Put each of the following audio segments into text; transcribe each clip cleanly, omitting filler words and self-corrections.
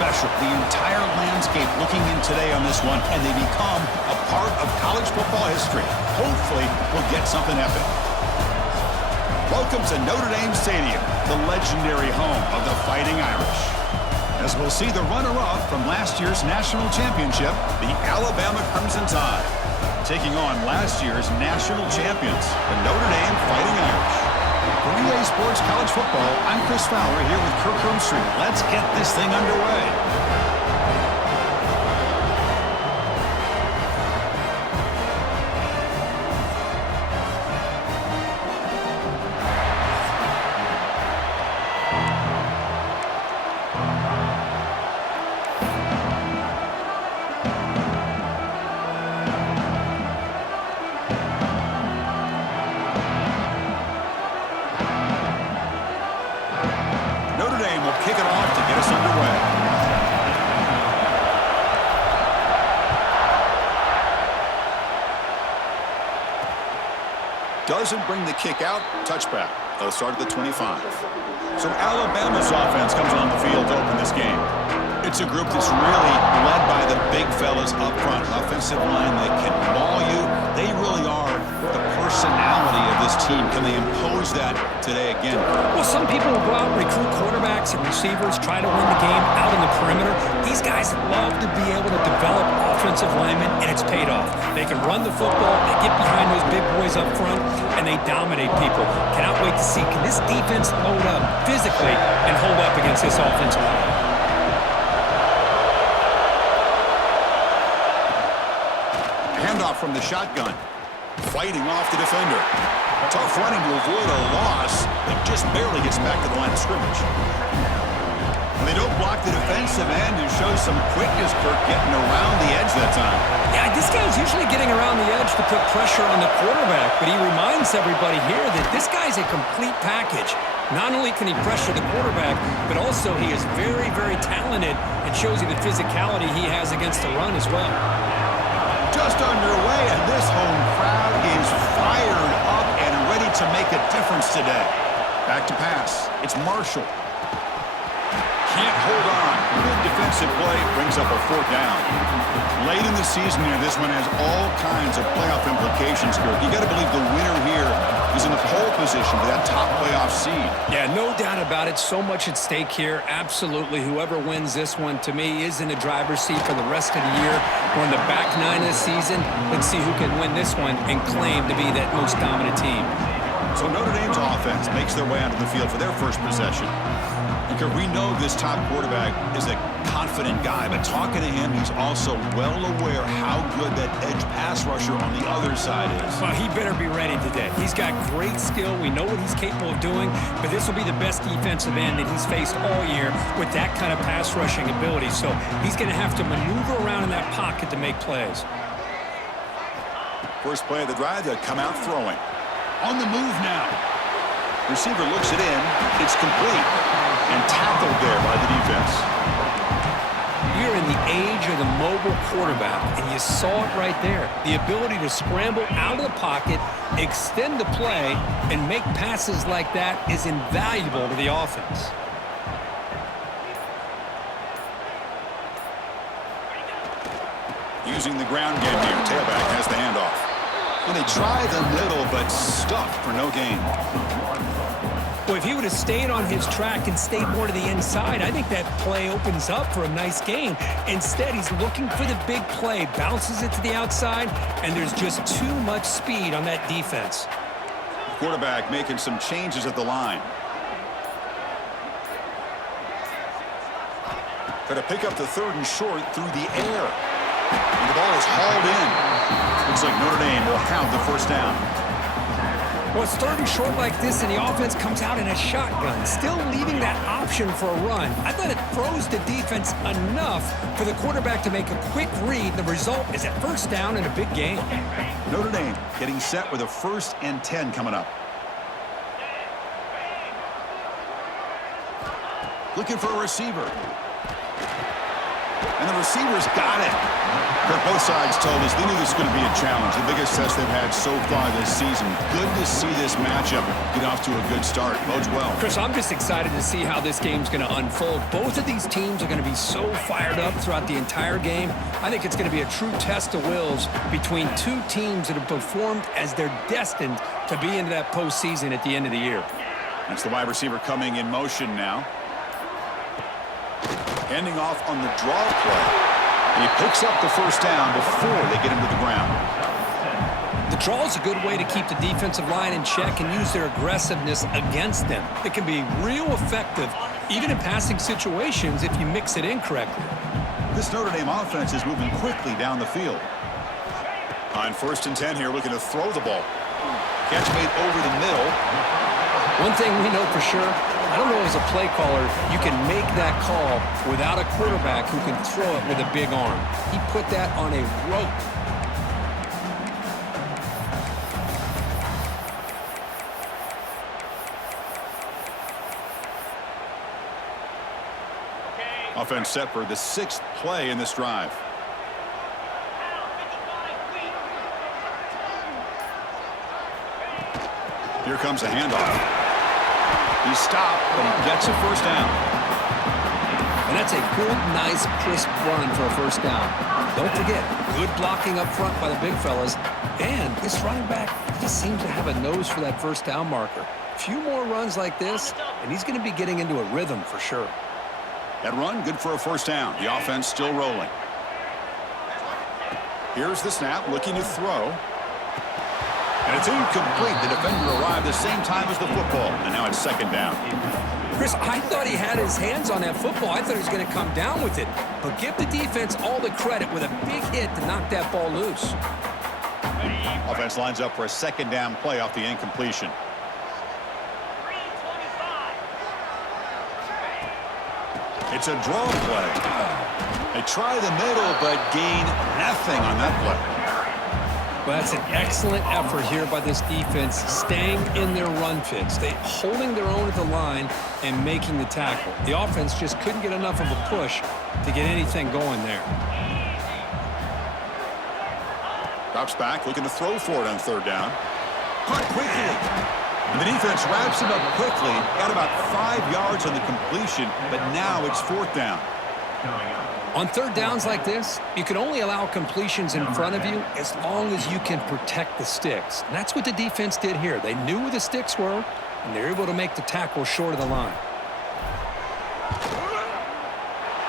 special. The entire landscape looking in today on this one, and they become a part of college football history. Hopefully, we'll get something epic. Welcome to Notre Dame Stadium, the legendary home of the Fighting Irish. As we'll see the runner-up from last year's national championship, the Alabama Crimson Tide, taking on last year's national champions, the Notre Dame Fighting Irish. For EA Sports College Football, I'm Chris Fowler here with Kirk Herbstreit. Let's get this thing underway. Kick it off to get us underway. Doesn't bring the kick out. Touchback. They'll start at the 25. So Alabama's offense comes on the field to open this game. It's a group that's really led by the big fellas up front. Offensive line that can maul you. They really are the personality of this team. Can they impose that today again? Well, some people will go out and recruit quarterbacks and receivers, try to win the game out on the perimeter. These guys love to be able to develop offensive linemen, and it's paid off. They can run the football, they get behind those big boys up front, and they dominate people. Cannot wait to see, can this defense load up physically and hold up against this offensive line? Handoff from the shotgun. Fighting off the defender. Tough running to avoid a loss, but just barely gets back to the line of scrimmage. And they don't block the defensive end and show some quickness, Kirk, getting around the edge that time. Yeah, this guy's usually getting around the edge to put pressure on the quarterback, but he reminds everybody here that this guy's a complete package. Not only can he pressure the quarterback, but also he is very, very talented and shows you the physicality he has against the run as well. Just underway, and this home crowd is fired up and ready to make a difference today. Back to pass. It's Marshall. Can't hold on. Good defensive play. Brings up a fourth down. Late in the season here, this one has all kinds of playoff implications, Kirk. You got to believe the winner here is in the pole position for that top playoff seed. Yeah, no doubt about it. So much at stake here. Absolutely. Whoever wins this one, to me, is in the driver's seat for the rest of the year. We're in the back nine of the season. Let's see who can win this one and claim to be that most dominant team. So Notre Dame's offense makes their way onto the field for their first possession. We know this top quarterback is a confident guy, but talking to him, he's also well aware how good that edge pass rusher on the other side is. Well, he better be ready today. He's got great skill. We know what he's capable of doing, but this will be the best defensive end that he's faced all year with that kind of pass rushing ability. So he's going to have to maneuver around in that pocket to make plays. First play of the drive, they'll come out throwing. On the move now. Receiver looks it in. It's complete. And tackled there by the defense. You're in the age of the mobile quarterback, and you saw it right there. The ability to scramble out of the pocket, extend the play, and make passes like that is invaluable to the offense. Using the ground game here. Tailback has the handoff. And they try the middle, but stuffed for no gain. Well, if he would have stayed on his track and stayed more to the inside, I think that play opens up for a nice gain. Instead, he's looking for the big play, bounces it to the outside, and there's just too much speed on that defense. Quarterback making some changes at the line. Try to pick up the third and short through the air. And the ball is hauled in. Looks like Notre Dame will have the first down. Well, it's third and short like this, and the offense comes out in a shotgun, still leaving that option for a run. I thought it froze the defense enough for the quarterback to make a quick read. The result is a first down in a big game. Notre Dame getting set with a 1st and 10 coming up. Looking for a receiver. And the receiver's got it. Kirk, both sides told us they knew this was going to be a challenge, the biggest test they've had so far this season. Good to see this matchup get off to a good start. Bodes well. Chris, I'm just excited to see how this game's going to unfold. Both of these teams are going to be so fired up throughout the entire game. I think it's going to be a true test of wills between two teams that have performed as they're destined to be into that postseason at the end of the year. That's the wide receiver coming in motion now. Handing off on the draw play. And he picks up the first down before they get him to the ground. The draw is a good way to keep the defensive line in check and use their aggressiveness against them. It can be real effective, even in passing situations, if you mix it in correctly. This Notre Dame offense is moving quickly down the field. On 1st and 10 here, looking to throw the ball. Catch made over the middle. One thing we know for sure, I don't know as a play caller, you can make that call without a quarterback who can throw it with a big arm. He put that on a rope. Offense set for the 6th play in this drive. Here comes a handoff. He stopped, but he gets a first down. And that's a good, nice, crisp run for a first down. Don't forget, good blocking up front by the big fellas. And this running back just seems to have a nose for that first down marker. A few more runs like this, and he's going to be getting into a rhythm for sure. That run, good for a first down. The offense still rolling. Here's the snap, looking to throw. And it's incomplete. The defender arrived the same time as the football, and now it's 2nd down. Chris, I thought he had his hands on that football. I thought he was going to come down with it. But give the defense all the credit with a big hit to knock that ball loose. Offense lines up for a 2nd down play off the incompletion. It's a draw play. They try the middle, but gain nothing on that play. Well, that's an excellent effort here by this defense, staying in their run fits. They holding their own at the line and making the tackle. The offense just couldn't get enough of a push to get anything going there. Drops back, looking to throw for it on 3rd down. Caught quickly. And the defense wraps him up quickly. Got about 5 yards on the completion, but now it's 4th down. On 3rd downs like this, you can only allow completions in front of you as long as you can protect the sticks. And that's what the defense did here. They knew where the sticks were, and they were able to make the tackle short of the line.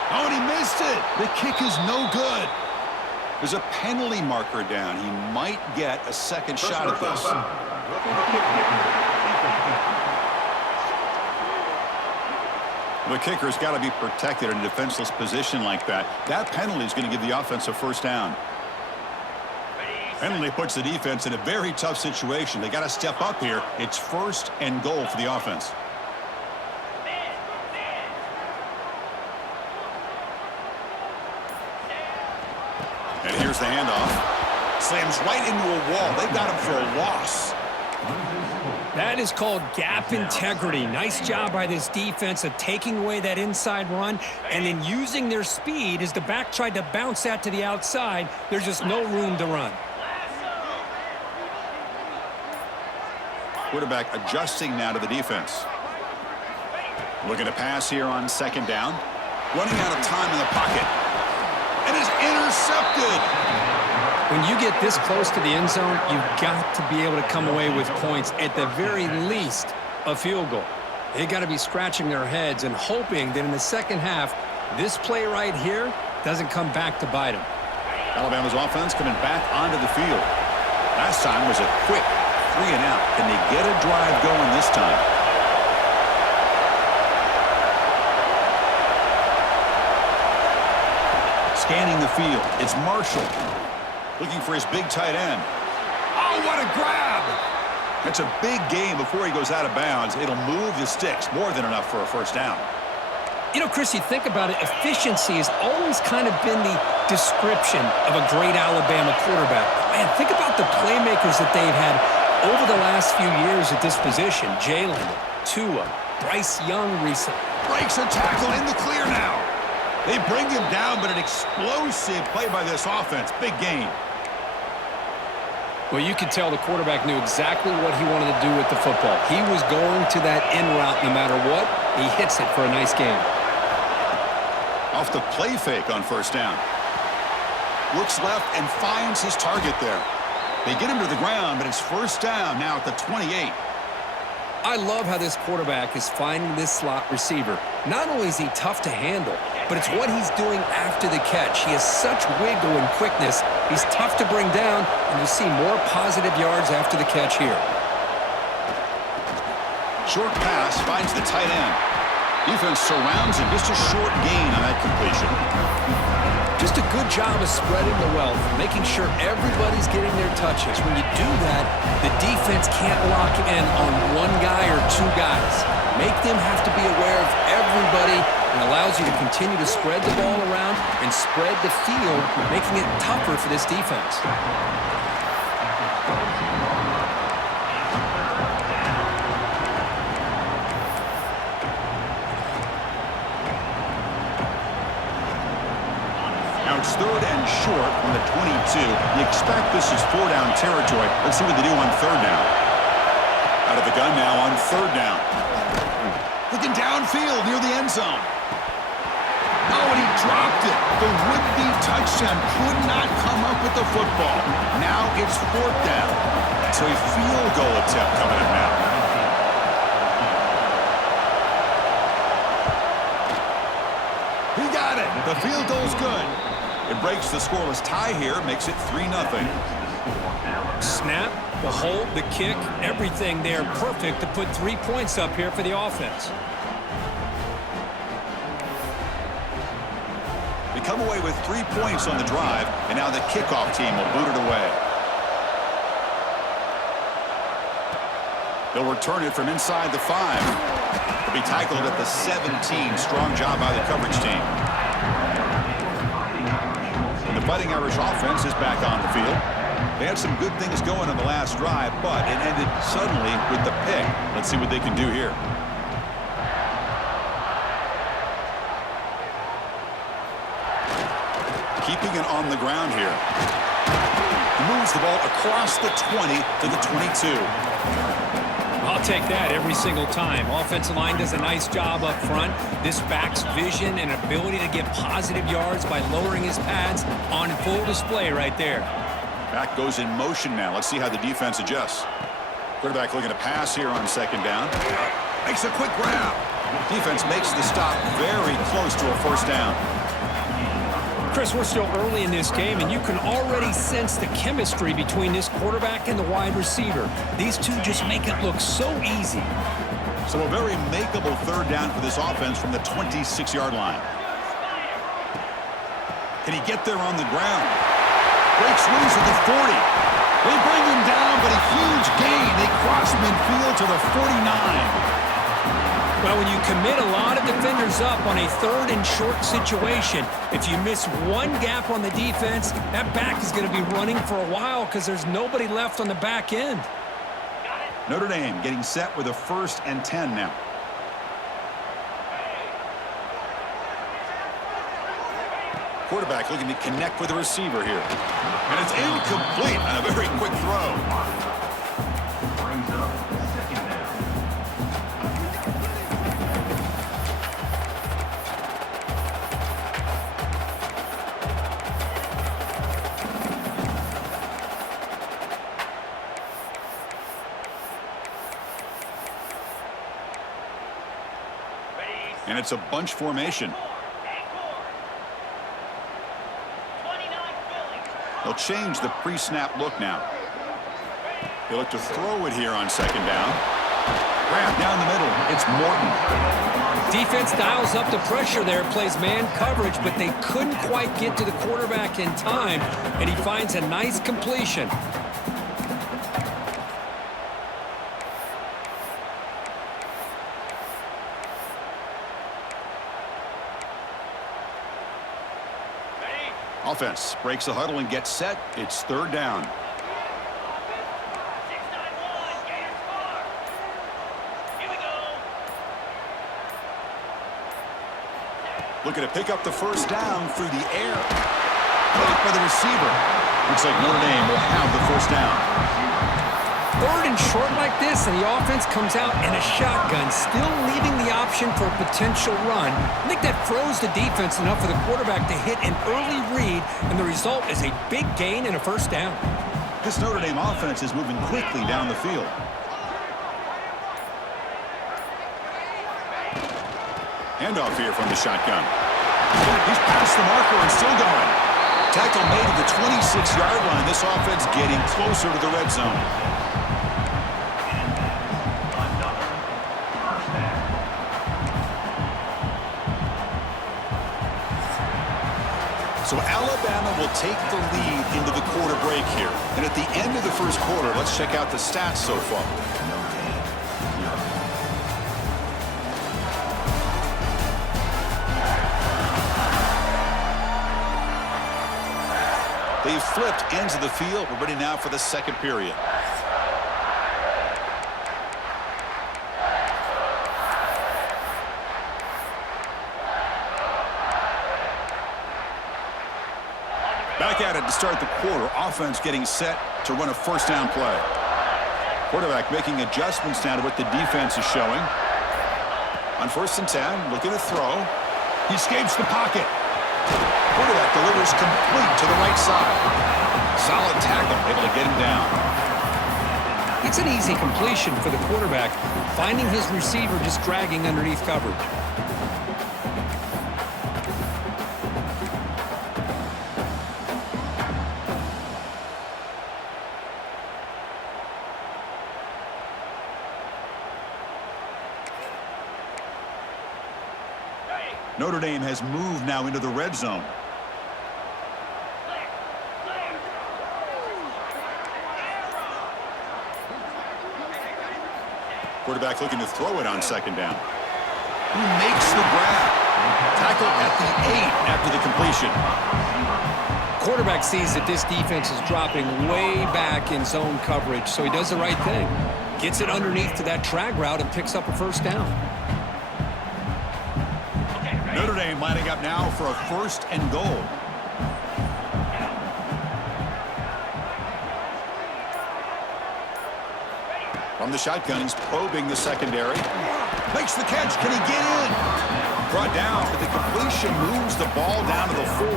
Oh, and he missed it. The kick is no good. There's a penalty marker down. He might get a second shot at this. The kicker's got to be protected in a defenseless position like that. That penalty is going to give the offense a first down. Penalty puts the defense in a very tough situation. They got to step up here. It's 1st and goal for the offense. And here's the handoff. Slams right into a wall. They got him for a loss. That is called gap integrity. Nice job by this defense of taking away that inside run and then using their speed as the back tried to bounce that to the outside. There's just no room to run. Quarterback adjusting now to the defense. Looking to pass here on 2nd down. Running out of time in the pocket. And is intercepted. When you get this close to the end zone, you've got to be able to come away with points, at the very least, a field goal. They got to be scratching their heads and hoping that in the second half, this play right here doesn't come back to bite them. Alabama's offense coming back onto the field. Last time was a quick 3 and out. Can they get a drive going this time? Scanning the field, it's Marshall. Looking for his big tight end. Oh, what a grab! It's a big game before he goes out of bounds. It'll move the sticks, more than enough for a first down. You know, Chris, you think about it, efficiency has always kind of been the description of a great Alabama quarterback. Man, think about the playmakers that they've had over the last few years at this position. Jalen, Tua, Bryce Young recently. Breaks a tackle in the clear now. They bring him down, but an explosive play by this offense. Big gain. Well, you could tell the quarterback knew exactly what he wanted to do with the football. He was going to that in route no matter what. He hits it for a nice gain. Off the play fake on first down. Looks left and finds his target there. They get him to the ground, but it's first down now at the 28. I love how this quarterback is finding this slot receiver. Not only is he tough to handle, but it's what he's doing after the catch. He has such wiggle and quickness. He's tough to bring down, and you see more positive yards after the catch here. Short pass finds the tight end. Defense surrounds him. Just a short gain on that completion. Just a good job of spreading the wealth, making sure everybody's getting their touches. When you do that, the defense can't lock in on one guy or two guys. Make them have to be aware of everybody, and allows you to continue to spread the ball around and spread the field, making it tougher for this defense. It's third and short from the 22. You expect this is four-down territory. Let's see what they do on third down. Out of the gun now on third down. Looking downfield near the end zone. Oh, and he dropped it. The would-be touchdown could not come up with the football. Now it's fourth down. So a field goal attempt coming up now. He got it. The field goal's good. It breaks the scoreless tie here, makes it 3-0. Snap, the hold, the kick, everything there perfect to put 3 points up here for the offense. They come away with 3 points on the drive, and now the kickoff team will boot it away. They'll return it from inside the 5. They'll be tackled at the 17. Strong job by the coverage team. The Fighting Irish offense is back on the field. They had some good things going on the last drive, but it ended suddenly with the pick. Let's see what they can do here. Keeping it on the ground here. He moves the ball across the 20 to the 22. I'll take that every single time. Offensive line does a nice job up front. This back's vision and ability to get positive yards by lowering his pads on full display right there. Back goes in motion now. Let's see how the defense adjusts. Quarterback looking to pass here on second down. Makes a quick grab. Defense makes the stop very close to a first down. Chris, we're still early in this game, and you can already sense the chemistry between this quarterback and the wide receiver. These two just make it look so easy. So a very makeable third down for this offense from the 26-yard line. Can he get there on the ground? Breaks loose at the 40. They bring him down, but a huge gain. They cross midfield to the 49. Well, when you commit a lot of defenders up on a third and short situation, if you miss one gap on the defense, that back is going to be running for a while because there's nobody left on the back end. Notre Dame getting set with a 1st and 10 now. Quarterback looking to connect with the receiver here. And it's incomplete on a very quick throw. And it's a bunch formation. They'll change the pre-snap look now. They look to throw it here on second down. Wrap down the middle. It's Morton. Defense dials up the pressure there, plays man coverage, but they couldn't quite get to the quarterback in time, and he finds a nice completion. Offense breaks the huddle and gets set. It's third down. Looking to pick up the first down through the air. Played by the receiver. Looks like Notre Dame will have the first down. Third and short like this, and the offense comes out in a shotgun, still leaving the option for a potential run. I think that froze the defense enough for the quarterback to hit an early read, and the result is a big gain and a first down. This Notre Dame offense is moving quickly down the field. Handoff here from the shotgun. He's past the marker and still going. Tackle made at the 26-yard line. This offense getting closer to the red zone. So Alabama will take the lead into the quarter break here. And at the end of the first quarter, let's check out the stats so far. They've flipped ends of the field. We're ready now for the second period. Back at it to start the quarter. Offense getting set to run a first down play. Quarterback making adjustments now to what the defense is showing. On 1st and 10, looking to throw. He escapes the pocket. Quarterback delivers complete to the right side. Solid tackle, able to get him down. It's an easy completion for the quarterback, finding his receiver just dragging underneath coverage. Notre Dame has moved now into the red zone. Quarterback looking to throw it on second down. Who makes the grab? Tackle at the 8 after the completion. Quarterback sees that this defense is dropping way back in zone coverage, so he does the right thing. Gets it underneath to that drag route and picks up a first down. Notre Dame lining up now for a 1st and goal. From the shotgun, he's probing the secondary. Makes the catch. Can he get in? Brought down, but the completion moves the ball down to the 4.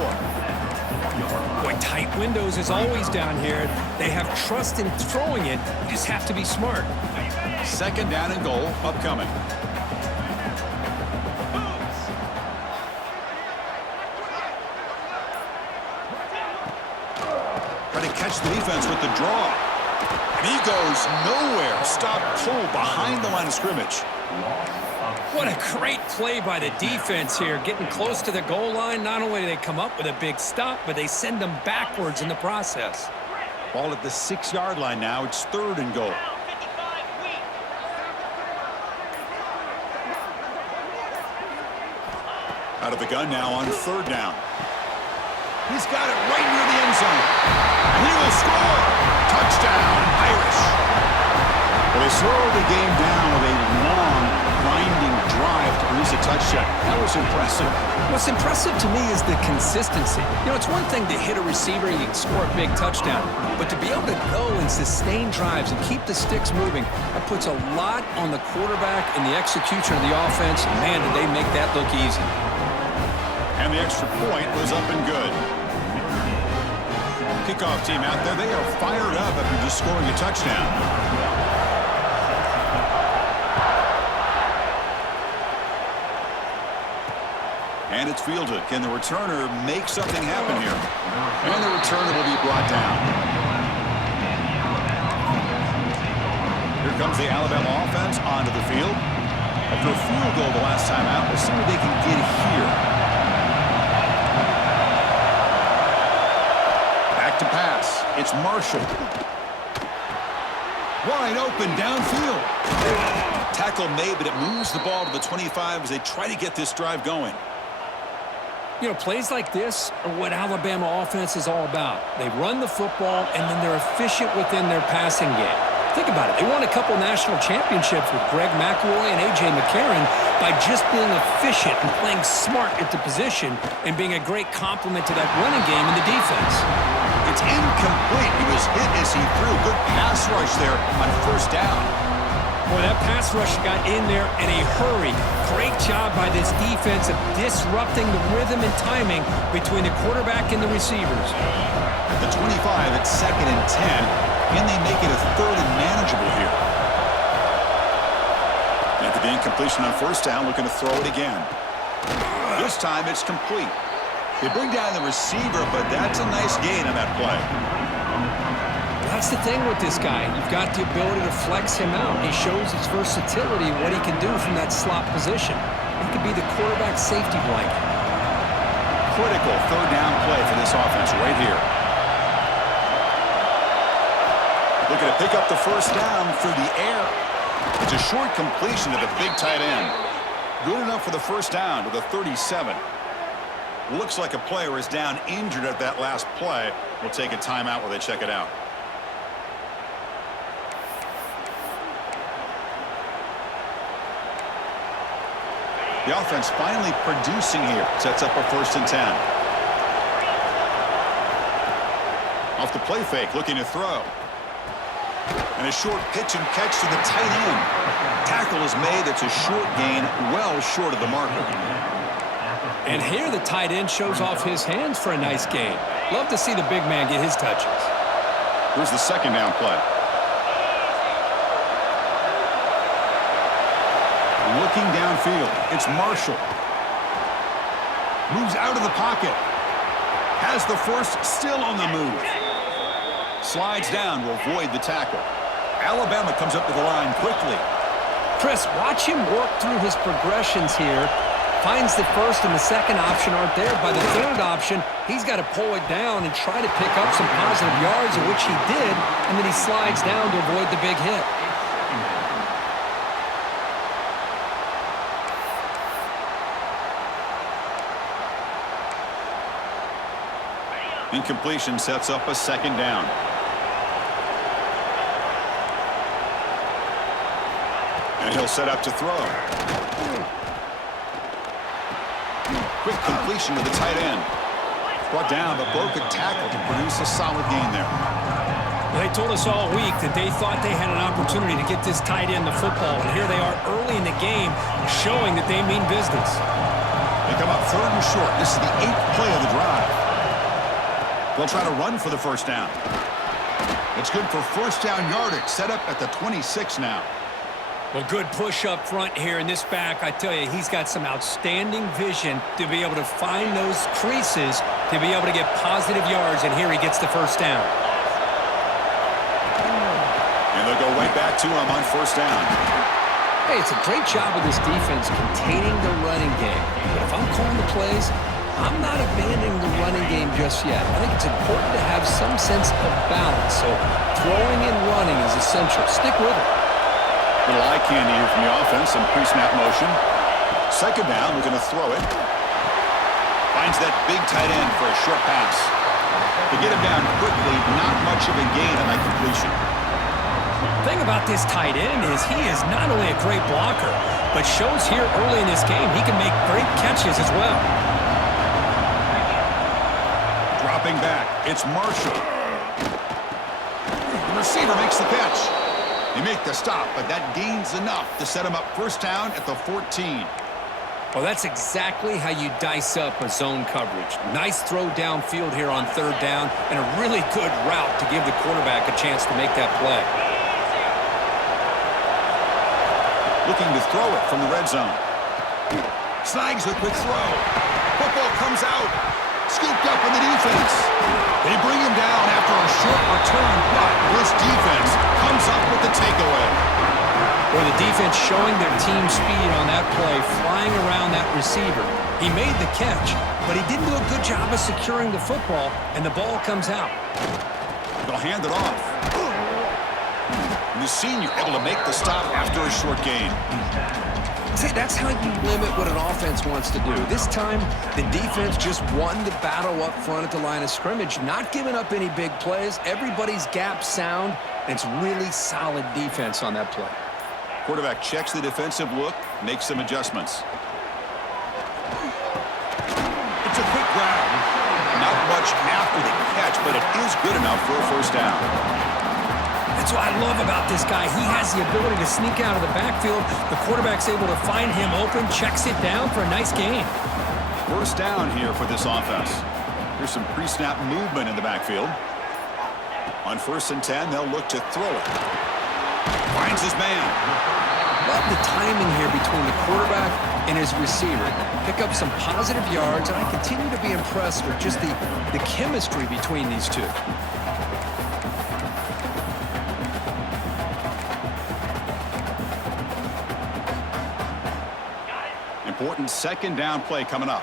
Boy, tight windows is always down here. They have trust in throwing it. You just have to be smart. 2nd down and goal upcoming. Trying to catch the defense with the draw. And he goes nowhere. Stop pull behind the line of scrimmage. What a great play by the defense here. Getting close to the goal line, not only do they come up with a big stop, but they send them backwards in the process. Ball at the 6-yard line now. It's 3rd and goal. Out of the gun now on 3rd down. He's got it right near the end zone. And he will score. Touchdown, Irish. Well, they slowed the game down with a long, grinding drive to produce a touchdown. That was impressive. What's impressive to me is the consistency. You know, it's one thing to hit a receiver and you can score a big touchdown, but to be able to go and sustain drives and keep the sticks moving, that puts a lot on the quarterback and the execution of the offense. Man, did they make that look easy. And the extra point was up and good. Kickoff team out there, they are fired up after just scoring a touchdown. And it's fielded. Can the returner make something happen here? And the returner will be brought down. Here comes the Alabama offense onto the field. After a field goal the last time out, we'll see what they can get here. Back to pass. It's Marshall. Wide open downfield. Tackle made, but it moves the ball to the 25 as they try to get this drive going. You know, plays like this are what Alabama offense is all about. They run the football, and then they're efficient within their passing game. Think about it. They won a couple national championships with Greg McElroy and A.J. McCarron by just being efficient and playing smart at the position and being a great complement to that running game in the defense. It's incomplete. He was hit as he threw. Good pass rush there on first down. Boy, that pass rush got in there in a hurry. Great job by this defense of disrupting the rhythm and timing between the quarterback and the receivers. At the 25, it's 2nd and 10. Can they make it a 3rd and manageable here? After the incompletion on first down, looking to throw it again. This time it's complete. They bring down the receiver, but that's a nice gain on that play. That's the thing with this guy. You've got the ability to flex him out. He shows his versatility, what he can do from that slot position. He could be the quarterback safety blanket. Critical 3rd down play for this offense right here. Looking to pick up the first down through the air. It's a short completion to the big tight end. Good enough for the first down to the 37. Looks like a player is down injured at that last play. We'll take a timeout while they check it out. The offense finally producing here. Sets up a 1st and 10. Off the play fake, looking to throw. And a short pitch and catch to the tight end. Tackle is made. It's a short gain, well short of the marker. And here the tight end shows off his hands for a nice gain. Love to see the big man get his touches. Here's the 2nd down play. Looking downfield. It's Marshall. Moves out of the pocket. Has the first, still on the move. Slides down to avoid the tackle. Alabama comes up to the line quickly. Chris, watch him work through his progressions here. Finds the first and the second option aren't there. By the 3rd option, he's got to pull it down and try to pick up some positive yards, of which he did, and then he slides down to avoid the big hit. Incompletion sets up a 2nd down. And he'll set up to throw. Quick completion to the tight end. Brought down, but broke a tackle to produce a solid gain there. They told us all week that they thought they had an opportunity to get this tight end the football, and here they are early in the game showing that they mean business. They come up 3rd and short. This is the 8th play of the drive. They'll try to run for the first down. It's good for first down yardage. Set up at the 26 now. Well, good push up front here in this back. I tell you, he's got some outstanding vision to be able to find those creases, to be able to get positive yards, and here he gets the first down. And they'll go right back to him on first down. Hey, it's a great job of this defense containing the running game. But if I'm calling the plays, I'm not abandoning the running game just yet. I think it's important to have some sense of balance. So throwing and running is essential. Stick with it. Little eye candy here from the offense. Some pre-snap motion. 2nd down, looking to throw it. Finds that big tight end for a short pass. To get him down quickly, not much of a gain on that completion. The thing about this tight end is he is not only a great blocker, but shows here early in this game he can make great catches as well. Dropping back, it's Marshall. The receiver makes the catch. They make the stop, but that gains enough to set him up first down at the 14. Well, that's exactly how you dice up a zone coverage. Nice throw downfield here on 3rd down, and a really good route to give the quarterback a chance to make that play. Looking to throw it from the red zone. Snags a quick throw. Football comes out. Scooped up in the defense. They bring him down after a short return, but this defense comes up with the takeaway. Or the defense showing their team speed on that play, flying around that receiver. He made the catch, but he didn't do a good job of securing the football, and the ball comes out. They'll hand it off. And the senior able to make the stop after a short gain. See, that's how you limit what an offense wants to do. This time, the defense just won the battle up front at the line of scrimmage, not giving up any big plays. Everybody's gap sound, and it's really solid defense on that play. Quarterback checks the defensive look, makes some adjustments. It's a quick grab. Not much after the catch, but it is good enough for a first down. That's what I love about this guy. He has the ability to sneak out of the backfield. The quarterback's able to find him open, checks it down for a nice gain. First down here for this offense. Here's some pre-snap movement in the backfield. On 1st and 10, they'll look to throw it. Finds his man. Love the timing here between the quarterback and his receiver. Pick up some positive yards, and I continue to be impressed with just the chemistry between these two. Important second down play coming up.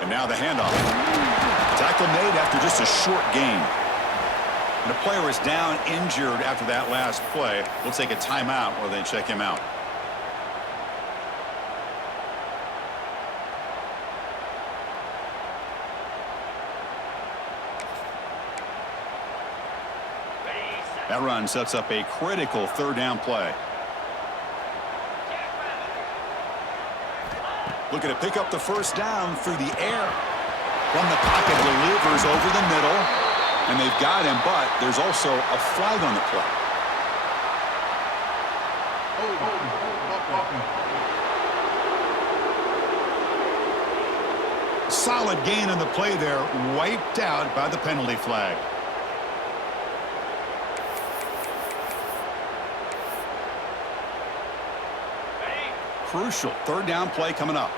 And now the handoff. Tackle made after just a short gain. And the player is down injured after that last play. We'll take a timeout while they check him out. That run sets up a critical third down play. Looking to pick up the first down through the air. From the pocket, delivers over the middle. And they've got him, but there's also a flag on the play. Solid gain on the play there, wiped out by the penalty flag. Crucial third down play coming up.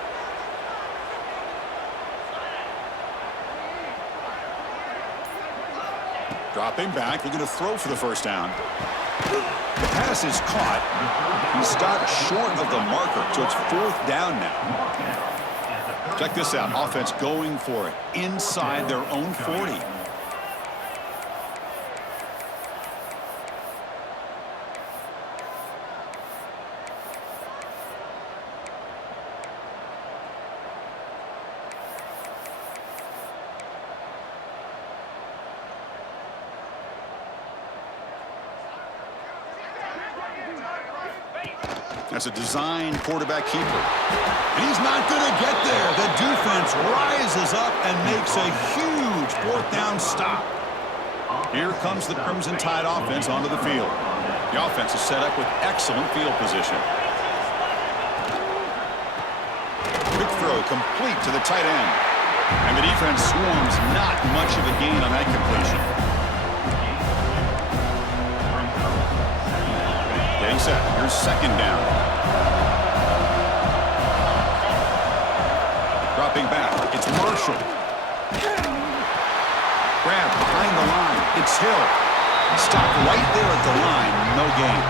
Dropping back, looking to throw for the first down. The pass is caught. He stopped short of the marker, so it's 4th down now. Check this out. Offense going for it inside their own 40. That's a design quarterback keeper. And he's not going to get there. The defense rises up and makes a huge 4th down stop. Here comes the Crimson Tide offense onto the field. The offense is set up with excellent field position. Quick throw complete to the tight end. And the defense swarms, not much of a gain on that completion. Getting set. Here's second down. Dropping back. It's Marshall. Grab behind the line. It's Hill. Stop right there at the line. No gain.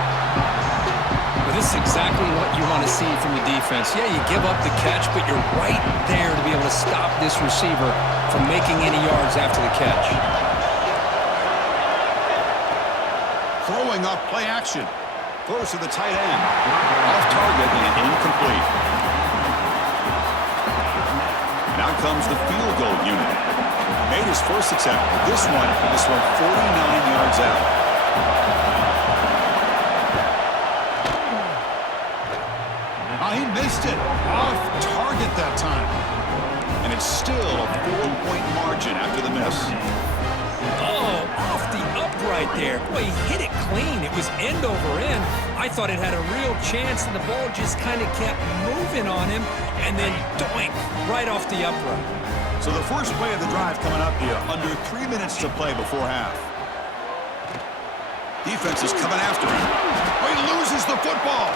Well, this is exactly what you want to see from the defense. Yeah, you give up the catch, but you're right there to be able to stop this receiver from making any yards after the catch. Throwing off play action. Throws to the tight end. Off target and incomplete. Now comes the field goal unit. Made his first attempt. This one is from 49 yards out. He missed it. Off target that time. And it's still a 4-point margin after the miss. Oh, off the upright there. Boy, he hit it clean. It was end over end. I thought it had a real chance, and the ball just kind of kept moving on him, and then doink, right off the upright. So the first play of the drive coming up here, under 3 minutes to play before half. Defense is coming after him. Oh, he loses the football.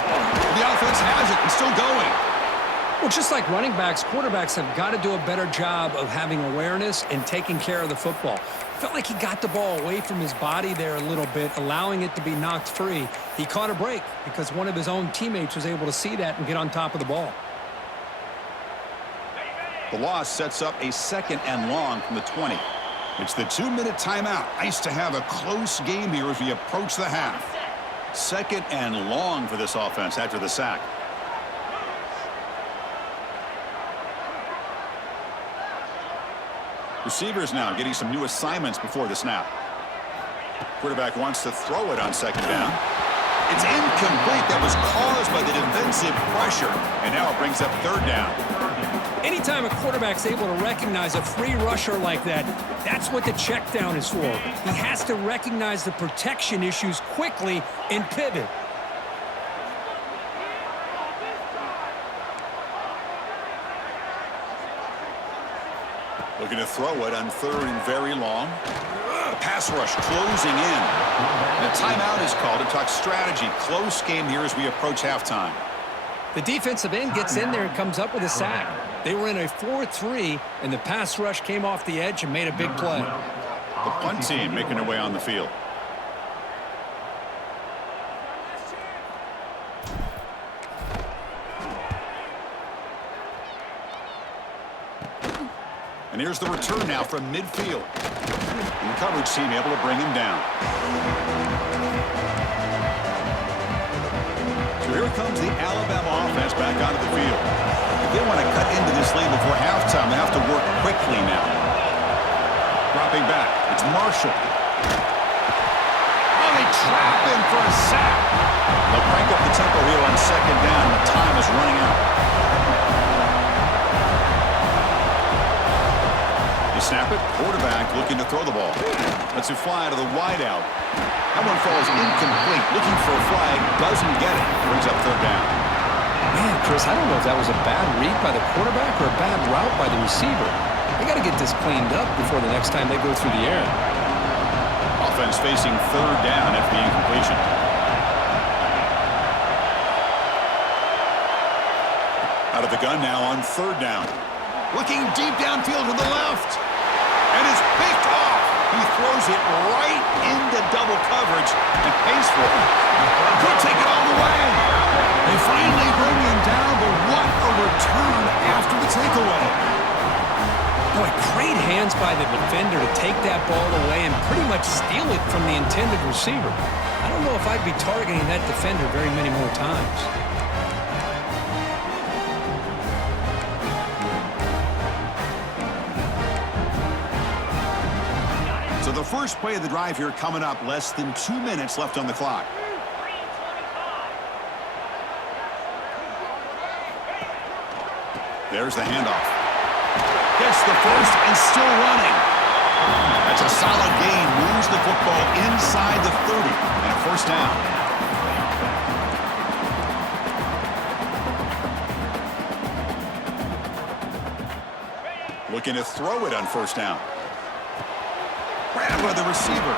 The offense has it and still going. Well, just like running backs, quarterbacks have got to do a better job of having awareness and taking care of the football. Felt like he got the ball away from his body there a little bit, allowing it to be knocked free. He caught a break because one of his own teammates was able to see that and get on top of the ball. The loss sets up a 2nd and long from the 20. It's the 2-minute timeout. Nice to have a close game here as we approach the half. 2nd and long for this offense after the sack. Receivers now getting some new assignments before the snap. Quarterback wants to throw it on 2nd down. It's incomplete. That was caused by the defensive pressure. And now it brings up 3rd down. Anytime a quarterback's able to recognize a free rusher like that, that's what the check down is for. He has to recognize the protection issues quickly and pivot. Looking to throw it on 3rd and very long. The pass rush closing in. The timeout is called to talk strategy. Close game here as we approach halftime. The defensive end gets in there and comes up with a sack. They were in a 4-3, and the pass rush came off the edge and made a big play. The punt team making their way on the field. And here's the return now from midfield. And the coverage team able to bring him down. So here comes the Alabama offense back onto the field. If they want to cut into this lead before halftime, they have to work quickly now. Dropping back. It's Marshall. Oh, they trap him for a sack. They'll crank up the tempo here on 2nd down. The time is running out. They snap it. Quarterback looking to throw the ball. Lets it fly to the wideout. That one falls incomplete. Looking for a flag. Doesn't get it. Brings up 3rd down. Man, Chris, I don't know if that was a bad read by the quarterback or a bad route by the receiver. They got to get this cleaned up before the next time they go through the air. Offense facing 3rd down after the incompletion. Out of the gun now on 3rd down. Looking deep downfield to the left. And it's picked off. He throws it right into double coverage and pays for it. Could take it all the way. They finally bring him down, but what a return after the takeaway. Boy, great hands by the defender to take that ball away and pretty much steal it from the intended receiver. I don't know if I'd be targeting that defender very many more times. So the first play of the drive here coming up. Less than 2 minutes left on the clock. There's the handoff. Gets the first and still running. That's a solid gain. Moves the football inside the 30 and a 1st down. Looking to throw it on 1st down. Grab by the receiver.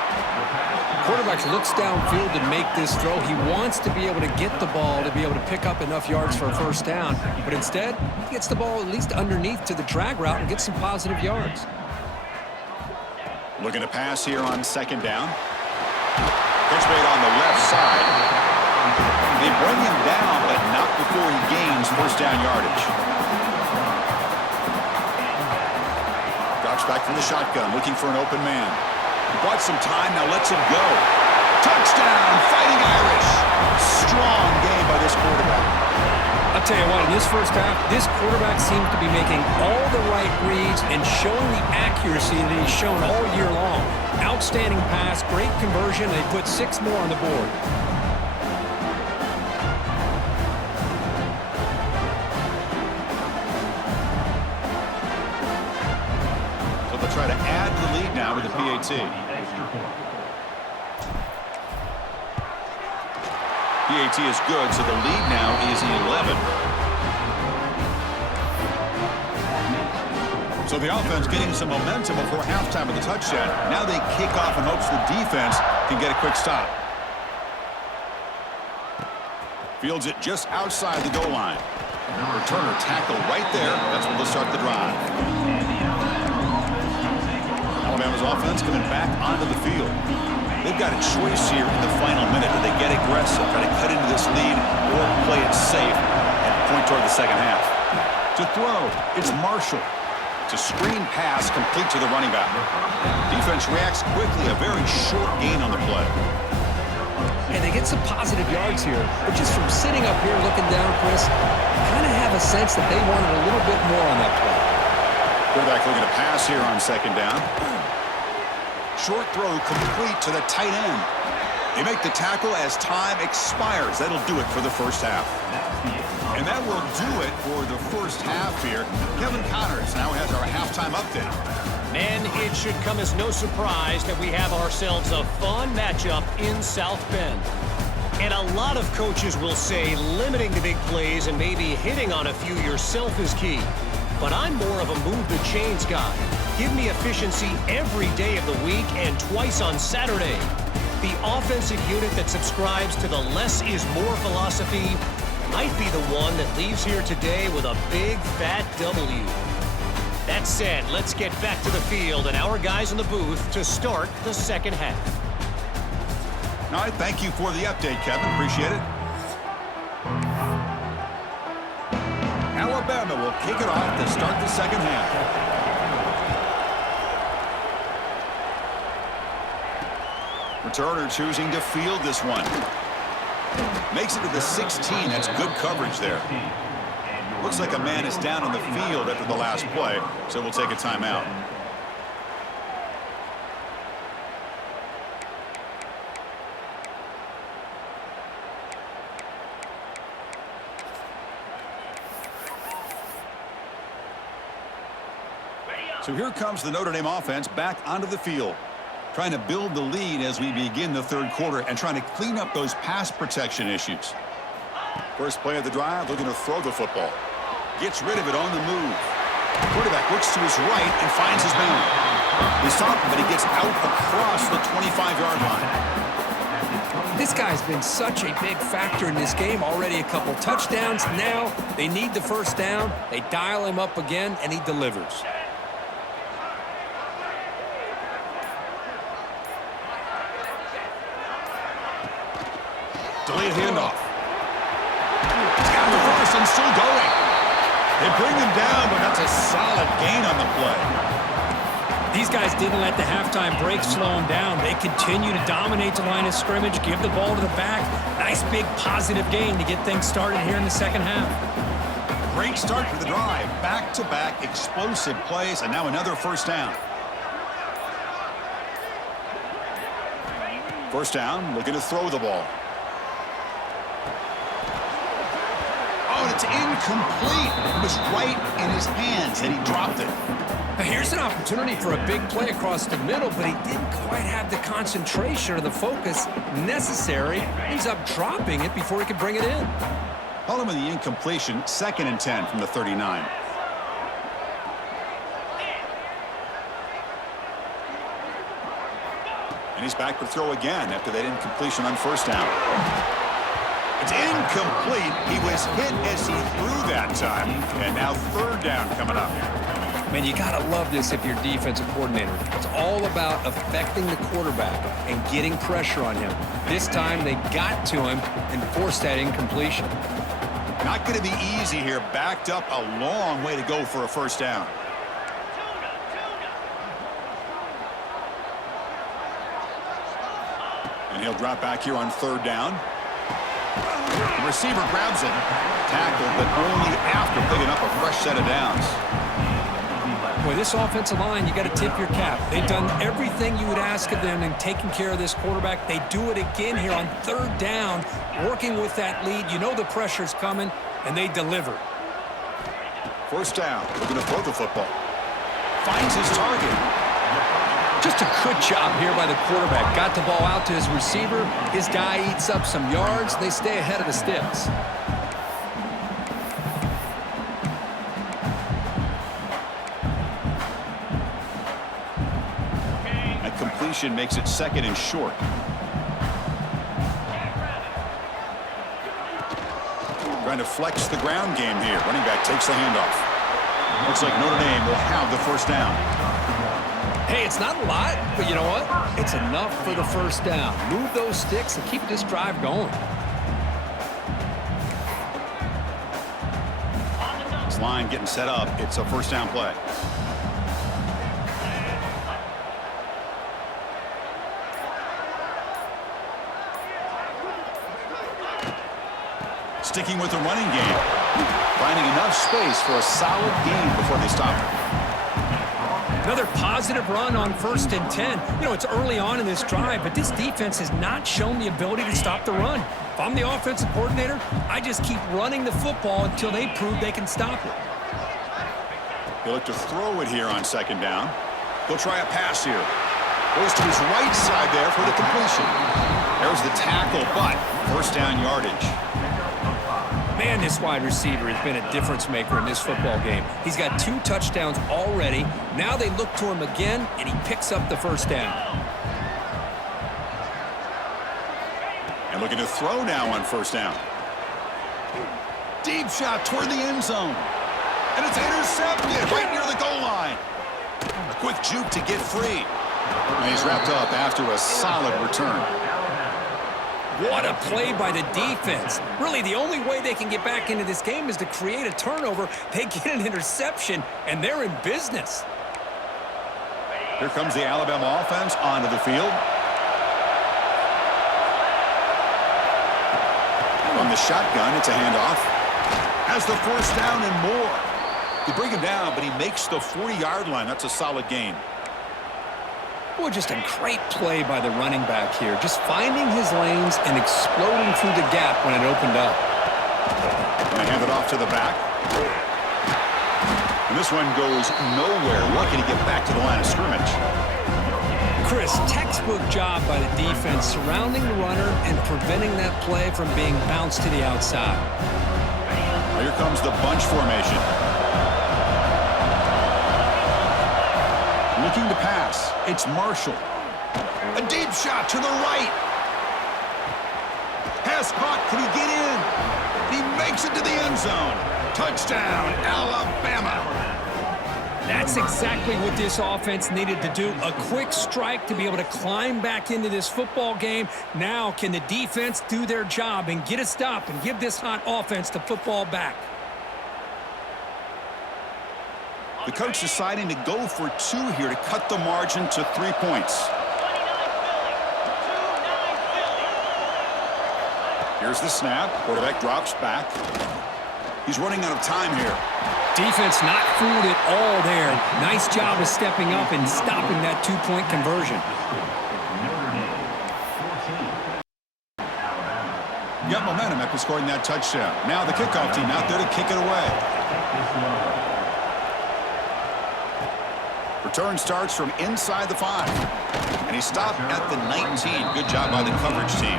Quarterback looks downfield to make this throw. He wants to be able to get the ball to be able to pick up enough yards for a 1st down. But instead, he gets the ball at least underneath to the drag route and gets some positive yards. Looking to pass here on 2nd down. Pitch made on the left side. They bring him down, but not before he gains 1st down yardage. Drops back from the shotgun, looking for an open man. He bought some time, now lets him go. Touchdown, Fighting Irish. Strong game by this quarterback. I'll tell you what, in this 1st half, this quarterback seems to be making all the right reads and showing the accuracy that he's shown all year long. Outstanding pass, great conversion. They put 6 more on the board. So they'll try to add the lead now with the PAT. PAT is good, so the lead now is 11. So the offense getting some momentum before halftime with the touchdown. Now they kick off in hopes the defense can get a quick stop. Fields it just outside the goal line. Returner tackle right there. That's where they'll start the drive. Alabama's offense coming back onto the field. They've got a choice here in the final minute. Do they get aggressive, try to cut into this lead, or play it safe and point toward the second half? To throw, it's Marshall. It's a screen pass complete to the running back. Defense reacts quickly, a very short gain on the play. And they get some positive yards here, but just from sitting up here looking down, Chris, kind of have a sense that they wanted a little bit more on that play. Quarterback looking to pass here on second down. Short throw complete to the tight end. They make the tackle as time expires. That'll do it for the first half. And that will do it for the first half here. Kevin Connors now has our halftime update. Man, it should come as no surprise that we have ourselves a fun matchup in South Bend. And a lot of coaches will say limiting the big plays and maybe hitting on a few yourself is key. But I'm more of a move the chains guy. Give me efficiency every day of the week and twice on Saturday. The offensive unit that subscribes to the less is more philosophy might be the one that leaves here today with a big fat W. That said, let's get back to the field and our guys in the booth to start the second half. All right, thank you for the update, Kevin. Appreciate it. Alabama will kick it off to start the second half. Returner choosing to field this one. Makes it to the 16. That's good coverage there. Looks like a man is down on the field after the last play, so we'll take a timeout. So here comes the Notre Dame offense back onto the field, trying to build the lead as we begin the third quarter and trying to clean up those pass protection issues. First play of the drive, looking to throw the football. Gets rid of it on the move. Quarterback looks to his right and finds his man. He stopped him, but he gets out across the 25-yard line. This guy's been such a big factor in this game. Already a couple touchdowns. Now they need the first down. They dial him up again, and he delivers. Delayed handoff. He's got the first and still going. They bring him down, but that's a solid gain on the play. These guys didn't let the halftime break slow them down. They continue to dominate the line of scrimmage, give the ball to the back. Nice big positive gain to get things started here in the second half. Great start for the drive. Back-to-back explosive plays, and now another first down. First down, looking to throw the ball. Oh, and it's incomplete. It was right in his hands, and he dropped it. Now here's an opportunity for a big play across the middle, but he didn't quite have the concentration or the focus necessary. Ends up dropping it before he could bring it in. Following the incompletion, 2nd and 10 from the 39. And he's back to throw again after that incompletion on first down. It's incomplete. He was hit as he threw that time. And now third down coming up. Man, you got to love this if you're defensive coordinator. It's all about affecting the quarterback and getting pressure on him. This time they got to him and forced that incompletion. Not going to be easy here. Backed up a long way to go for a first down. And he'll drop back here on third down. The receiver grabs it. Tackled, but only after picking up a fresh set of downs. Boy, this offensive line, you got to tip your cap. They've done everything you would ask of them in taking care of this quarterback. They do it again here on third down, working with that lead. You know the pressure's coming, and they deliver. First down. Looking to throw the football. Finds his target. Just a good job here by the quarterback. Got the ball out to his receiver. His guy eats up some yards. They stay ahead of the sticks. That completion makes it 2nd and short. Trying to flex the ground game here. Running back takes the handoff. Looks like Notre Dame will have the first down. Hey, it's not a lot, but you know what? It's enough for the first down. Move those sticks and keep this drive going. This line getting set up. It's a first down play. sticking with the running game. Finding enough space for a solid gain before they stop it. Another positive run on 1st and 10. You know, it's early on in this drive, but this defense has not shown the ability to stop the run. If I'm the offensive coordinator, I just keep running the football until they prove they can stop it. He'll look to throw it here on 2nd down. He'll try a pass here. Goes to his right side there for the completion. There's the tackle, but 1st down yardage. Man, this wide receiver has been a difference maker in this football game. He's got 2 touchdowns already. Now they look to him again, and he picks up the 1st down. And looking to throw now on 1st down. Deep shot toward the end zone. And it's intercepted right near the goal line. A quick juke to get free. And he's wrapped up after a solid return. What a play by the defense. Really, the only way they can get back into this game is to create a turnover. They get an interception, and they're in business. Here comes the Alabama offense onto the field. From the shotgun, it's a handoff. Has the 1st down and more. They bring him down, but he makes the 40-yard line. That's a solid gain. Boy, just a great play by the running back here. Just finding his lanes and exploding through the gap when it opened up. And they hand it off to the back. And this one goes nowhere. Lucky to get back to the line of scrimmage. Chris, textbook job by the defense surrounding the runner and preventing that play from being bounced to the outside. Here comes the bunch formation. Looking to pass. It's Marshall. A deep shot to the right. Pass caught. Can he get in? He makes it to the end zone. Touchdown, Alabama. That's exactly what this offense needed to do. A quick strike to be able to climb back into this football game. Now, can the defense do their job and get a stop and give this hot offense the football back? The coach deciding to go for 2 here to cut the margin to 3 points. Here's the snap. Quarterback drops back. He's running out of time here. Defense not fooled at all there. Nice job of stepping up and stopping that 2-point conversion. Got momentum after scoring that touchdown. Now the kickoff team out there to kick it away. Return starts from inside the 5. And he stopped at the 19. Good job by the coverage team.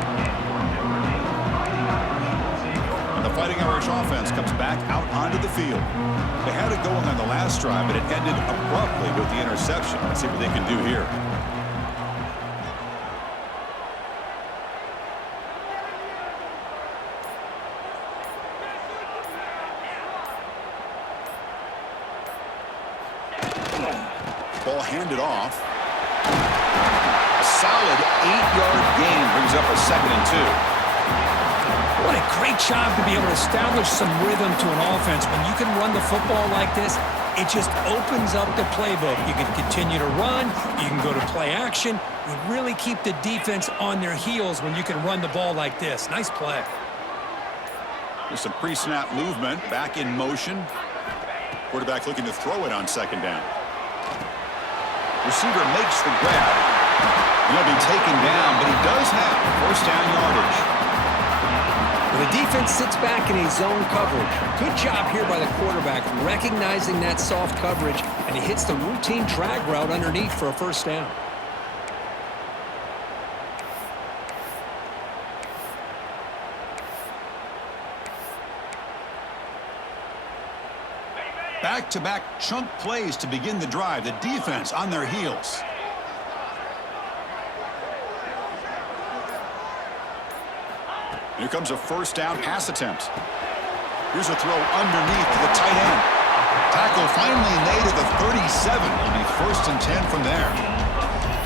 And the Fighting Irish offense comes back out onto the field. They had it going on the last drive, but it ended abruptly with the interception. Let's see what they can do here. Ball handed off. A solid 8-yard gain brings up a 2nd and 2. What a great job to be able to establish some rhythm to an offense. When you can run the football like this, it just opens up the playbook. You can continue to run. You can go to play action. You really keep the defense on their heels when you can run the ball like this. Nice play. There's some pre-snap movement. Back in motion. Quarterback looking to throw it on 2nd down. Receiver makes the grab. He'll be taken down, but he does have 1st down yardage. Well, the defense sits back in a zone coverage. Good job here by the quarterback recognizing that soft coverage, and he hits the routine drag route underneath for a 1st down. Back-to-back chunk plays to begin the drive. The defense on their heels. Here comes a 1st down pass attempt. Here's a throw underneath to the tight end. Tackle finally made at the 37. It'll be 1st and 10 from there.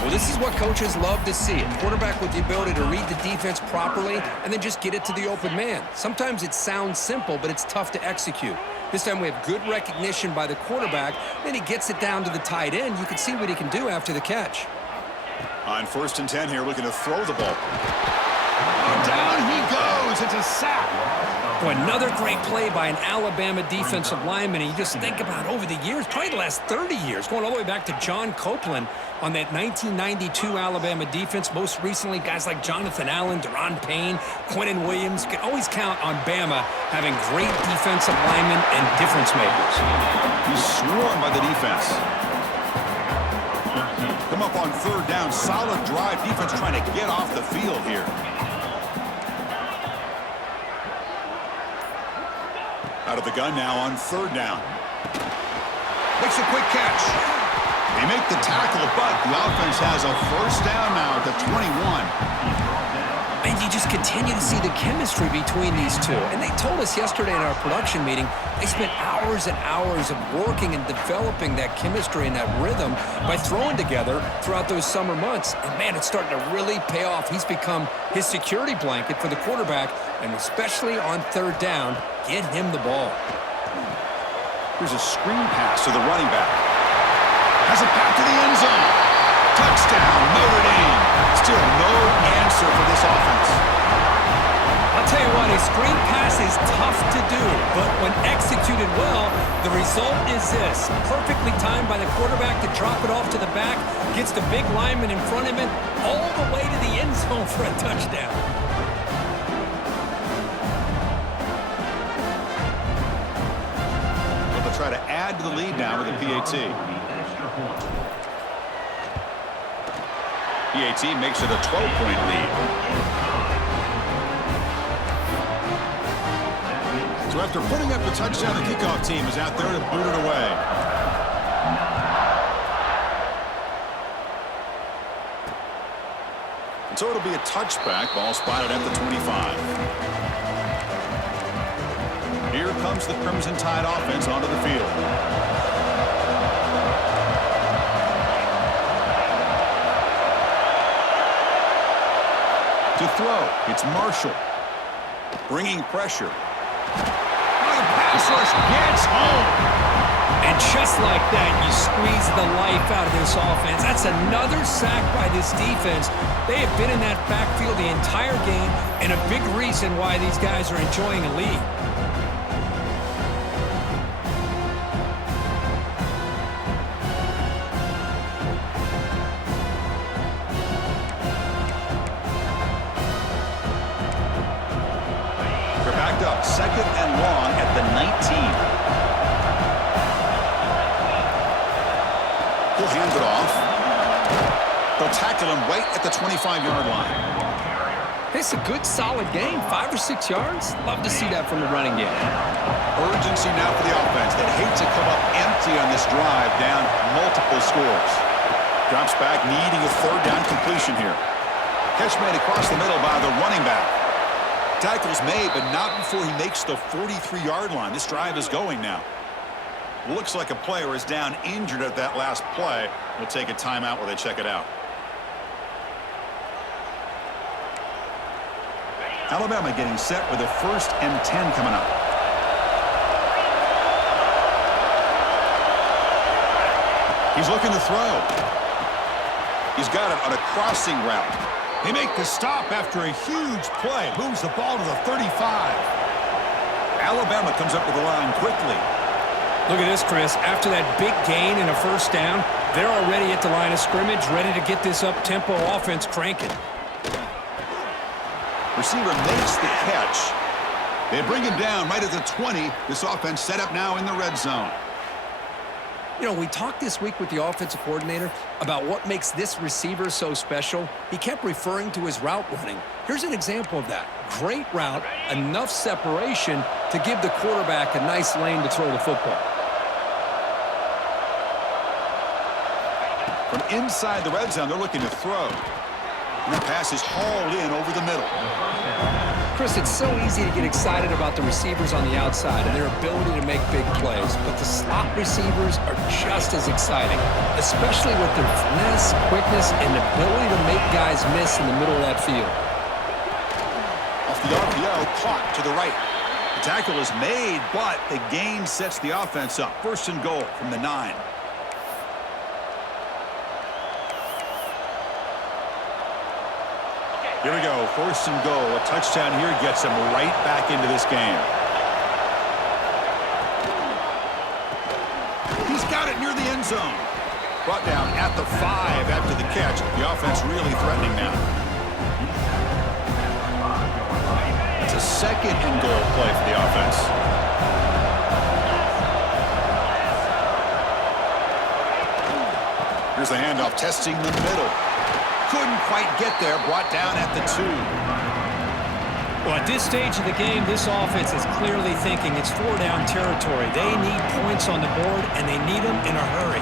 Well, this is what coaches love to see. A quarterback with the ability to read the defense properly and then just get it to the open man. Sometimes it sounds simple, but it's tough to execute. This time we have good recognition by the quarterback. Then he gets it down to the tight end. You can see what he can do after the catch. On 1st and 10 here, looking to throw the ball. And down he goes. throws. It's a sack. Boy, another great play by an Alabama defensive lineman. And you just think about over the years, probably the last 30 years, going all the way back to John Copeland on that 1992 Alabama defense. Most recently, guys like Jonathan Allen, Deron Payne, Quentin Williams. You can always count on Bama having great defensive linemen and difference makers. He's swarmed by the defense. Come up on third down. Solid drive. Defense trying to get off the field here. Out of the gun now on third down. Makes a quick catch. They make the tackle, but the offense has a first down now at the 21. And you just continue to see the chemistry between these two. And they told us yesterday in our production meeting, they spent hours and hours of working and developing that chemistry and that rhythm by throwing together throughout those summer months. And, man, it's starting to really pay off. He's become his security blanket for the quarterback, and especially on third down, get him the ball. Here's a screen pass to the running back. Has a pass to the end zone. Touchdown, Notre Dame. Still no answer for this offense. I'll tell you what, a screen pass is tough to do, but when executed well, the result is this. Perfectly timed by the quarterback to drop it off to the back, gets the big lineman in front of him, all the way to the end zone for a touchdown. They'll try to add to the lead now with a PAT. PAT makes it a 12-point lead. So after putting up the touchdown, the kickoff team is out there to boot it away. And so it'll be a touchback. Ball spotted at the 25. Here comes the Crimson Tide offense onto the field. To throw, it's Marshall. Bringing pressure. Oh, the pass rush gets home. And just like that, you squeeze the life out of this offense. That's another sack by this defense. They have been in that backfield the entire game, and a big reason why these guys are enjoying a lead. Second and long at the 19. He'll hand it off. They'll tackle him right at the 25-yard line. It's a good, solid game. 5 or 6 yards. Love to see that from the running game. Urgency now for the offense that hates to come up empty on this drive, down multiple scores. Drops back, needing a third down completion here. Catch made across the middle by the running back. Tackle's made, but not before he makes the 43-yard line. This drive is going now. Looks like a player is down injured at that last play. We'll take a timeout while they check it out. Alabama getting set with a 1st and 10 coming up. He's looking to throw. He's got it on a crossing route. They make the stop after a huge play. Moves the ball to the 35. Alabama comes up with the line quickly. Look at this, Chris. After that big gain and a first down, they're already at the line of scrimmage, ready to get this up-tempo offense cranking. Receiver makes the catch. They bring him down right at the 20. This offense set up now in the red zone. You know, we talked this week with the offensive coordinator about what makes this receiver so special. He kept referring to his route running. Here's an example of that. Great route, enough separation to give the quarterback a nice lane to throw the football. From inside the red zone, they're looking to throw. And the pass is hauled in over the middle. Chris, it's so easy to get excited about the receivers on the outside and their ability to make big plays, but the slot receivers are just as exciting, especially with their finesse, quickness, and ability to make guys miss in the middle of that field. Off the RPO, caught to the right. The tackle is made, but the gain sets the offense up. 1st and goal from the 9. Here we go, 1st and goal. A touchdown here gets them right back into this game. He's got it near the end zone. Brought down at the 5 after the catch. The offense really threatening now. It's a 2nd and goal play for the offense. Here's the handoff, testing the middle. Couldn't quite get there, brought down at the 2. Well, at this stage of the game, this offense is clearly thinking it's 4-down territory. They need points on the board, and they need them in a hurry.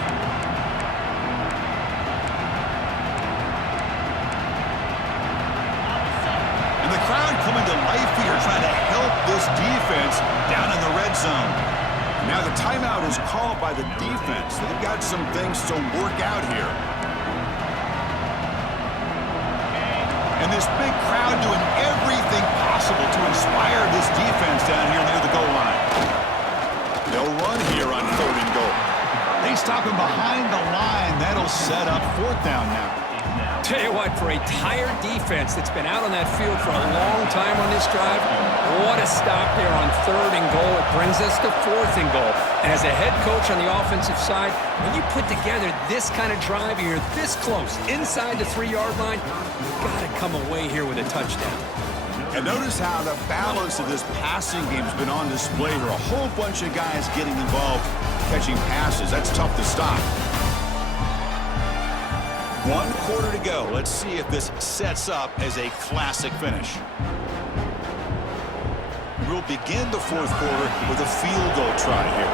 And the crowd coming to life here, trying to help this defense down in the red zone. Now the timeout is called by the defense. They've got some things to work out here. And this big crowd doing everything possible to inspire this defense down here near the goal line. They'll run here on 3rd and goal. They stop him behind the line. That'll set up 4th down now. Tell you what, for a tired defense that's been out on that field for a long time on this drive, what a stop there on 3rd and goal. It brings us to 4th and goal. And as a head coach on the offensive side, when you put together this kind of drive, you're this close, inside the 3-yard line, you've got to come away here with a touchdown. And notice how the balance of this passing game has been on display here. A whole bunch of guys getting involved, catching passes. That's tough to stop. 1 quarter to go. Let's see if this sets up as a classic finish. We'll begin the 4th quarter with a field goal try here.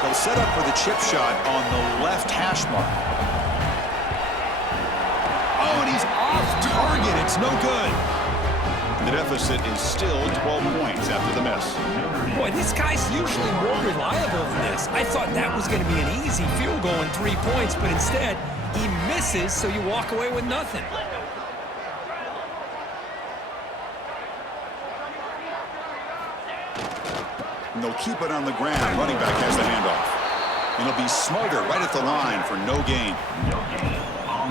They'll set up for the chip shot on the left hash mark. Oh, and he's off target. It's no good. The deficit is still 12 points after the miss. Boy, this guy's usually more reliable than this. I thought that was going to be an easy field goal and 3 points, but instead, he misses, so you walk away with nothing. And they'll keep it on the ground. Running back has the handoff. And he'll be smarter right at the line for no gain.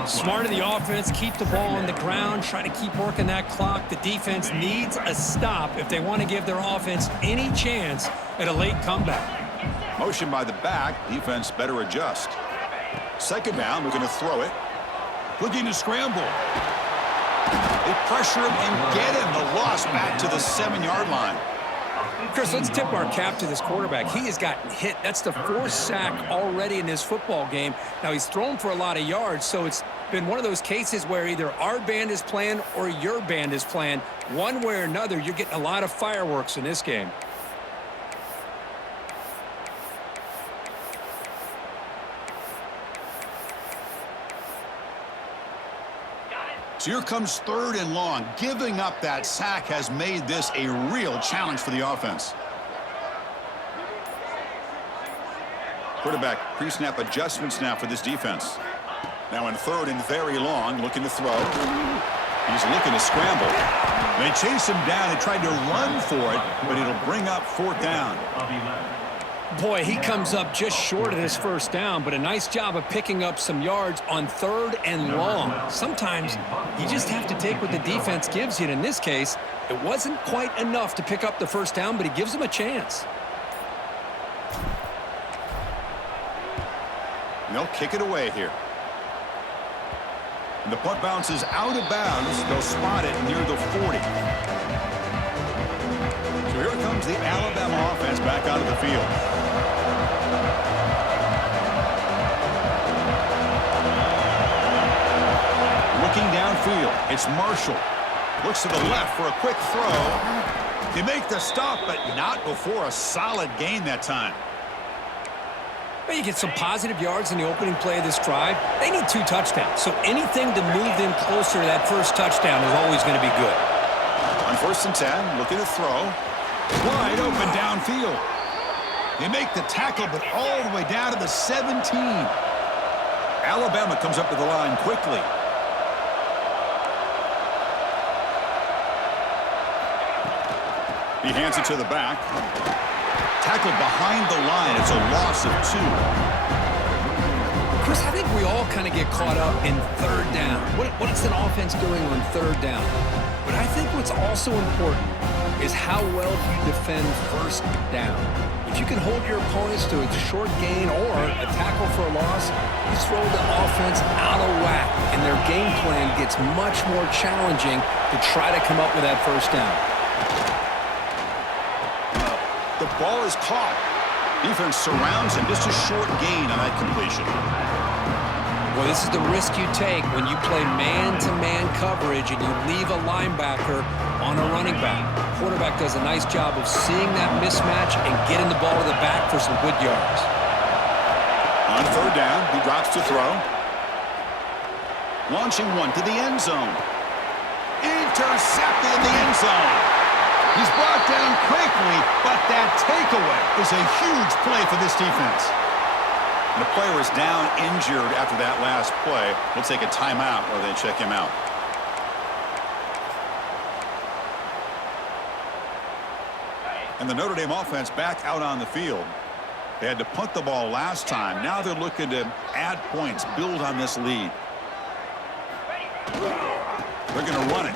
Smart of the offense, keep the ball on the ground, try to keep working that clock. The defense needs a stop if they want to give their offense any chance at a late comeback. Motion by the back. Defense better adjust. 2nd down, we're going to throw it. Looking to scramble. They pressure him and get him. The loss back to the 7-yard line. Chris, let's tip our cap to this quarterback. He has gotten hit. That's the 4th sack already in this football game. Now, he's thrown for a lot of yards, so it's been one of those cases where either our band is playing or your band is playing. One way or another, you're getting a lot of fireworks in this game. So here comes 3rd and long. Giving up that sack has made this a real challenge for the offense. Quarterback pre-snap adjustments now for this defense. Now in 3rd and very long, looking to throw. He's looking to scramble. They chase him down and tried to run for it, but it'll bring up 4th down. Boy, he comes up just short of this 1st down, but a nice job of picking up some yards on 3rd and long. Sometimes you just have to take what the defense gives you. And in this case, it wasn't quite enough to pick up the 1st down, but he gives them a chance. And they'll kick it away here. And the punt bounces out of bounds. They'll spot it near the 40. So here comes the Alabama offense back onto the field. Looking downfield, it's Marshall. Looks to the left for a quick throw. They make the stop, but not before a solid gain that time. Well, you get some positive yards in the opening play of this drive. They need 2 touchdowns, so anything to move them closer to that 1st touchdown is always going to be good. On 1st and 10, looking to throw. Wide open downfield. They make the tackle, but all the way down to the 17. Alabama comes up to the line quickly. He hands it to the back. Tackled behind the line. It's a loss of 2. Chris, I think we all kind of get caught up in third down. What is an offense doing on third down? But I think what's also important is how well you defend first down. If you can hold your opponents to a short gain or a tackle for a loss, you throw the offense out of whack, and their game plan gets much more challenging to try to come up with that first down. The ball is caught. Defense surrounds him. Just a short gain on that completion. Well, this is the risk you take when you play man-to-man coverage and you leave a linebacker on a running back. Quarterback does a nice job of seeing that mismatch and getting the ball to the back for some good yards. On third down, he drops to throw. Launching one to the end zone. Intercepted in the end zone. He's brought down quickly, but that takeaway is a huge play for this defense. And the player is down injured after that last play. We'll take a timeout while they check him out. And the Notre Dame offense back out on the field. They had to punt the ball last time. Now they're looking to add points, build on this lead. They're going to run it.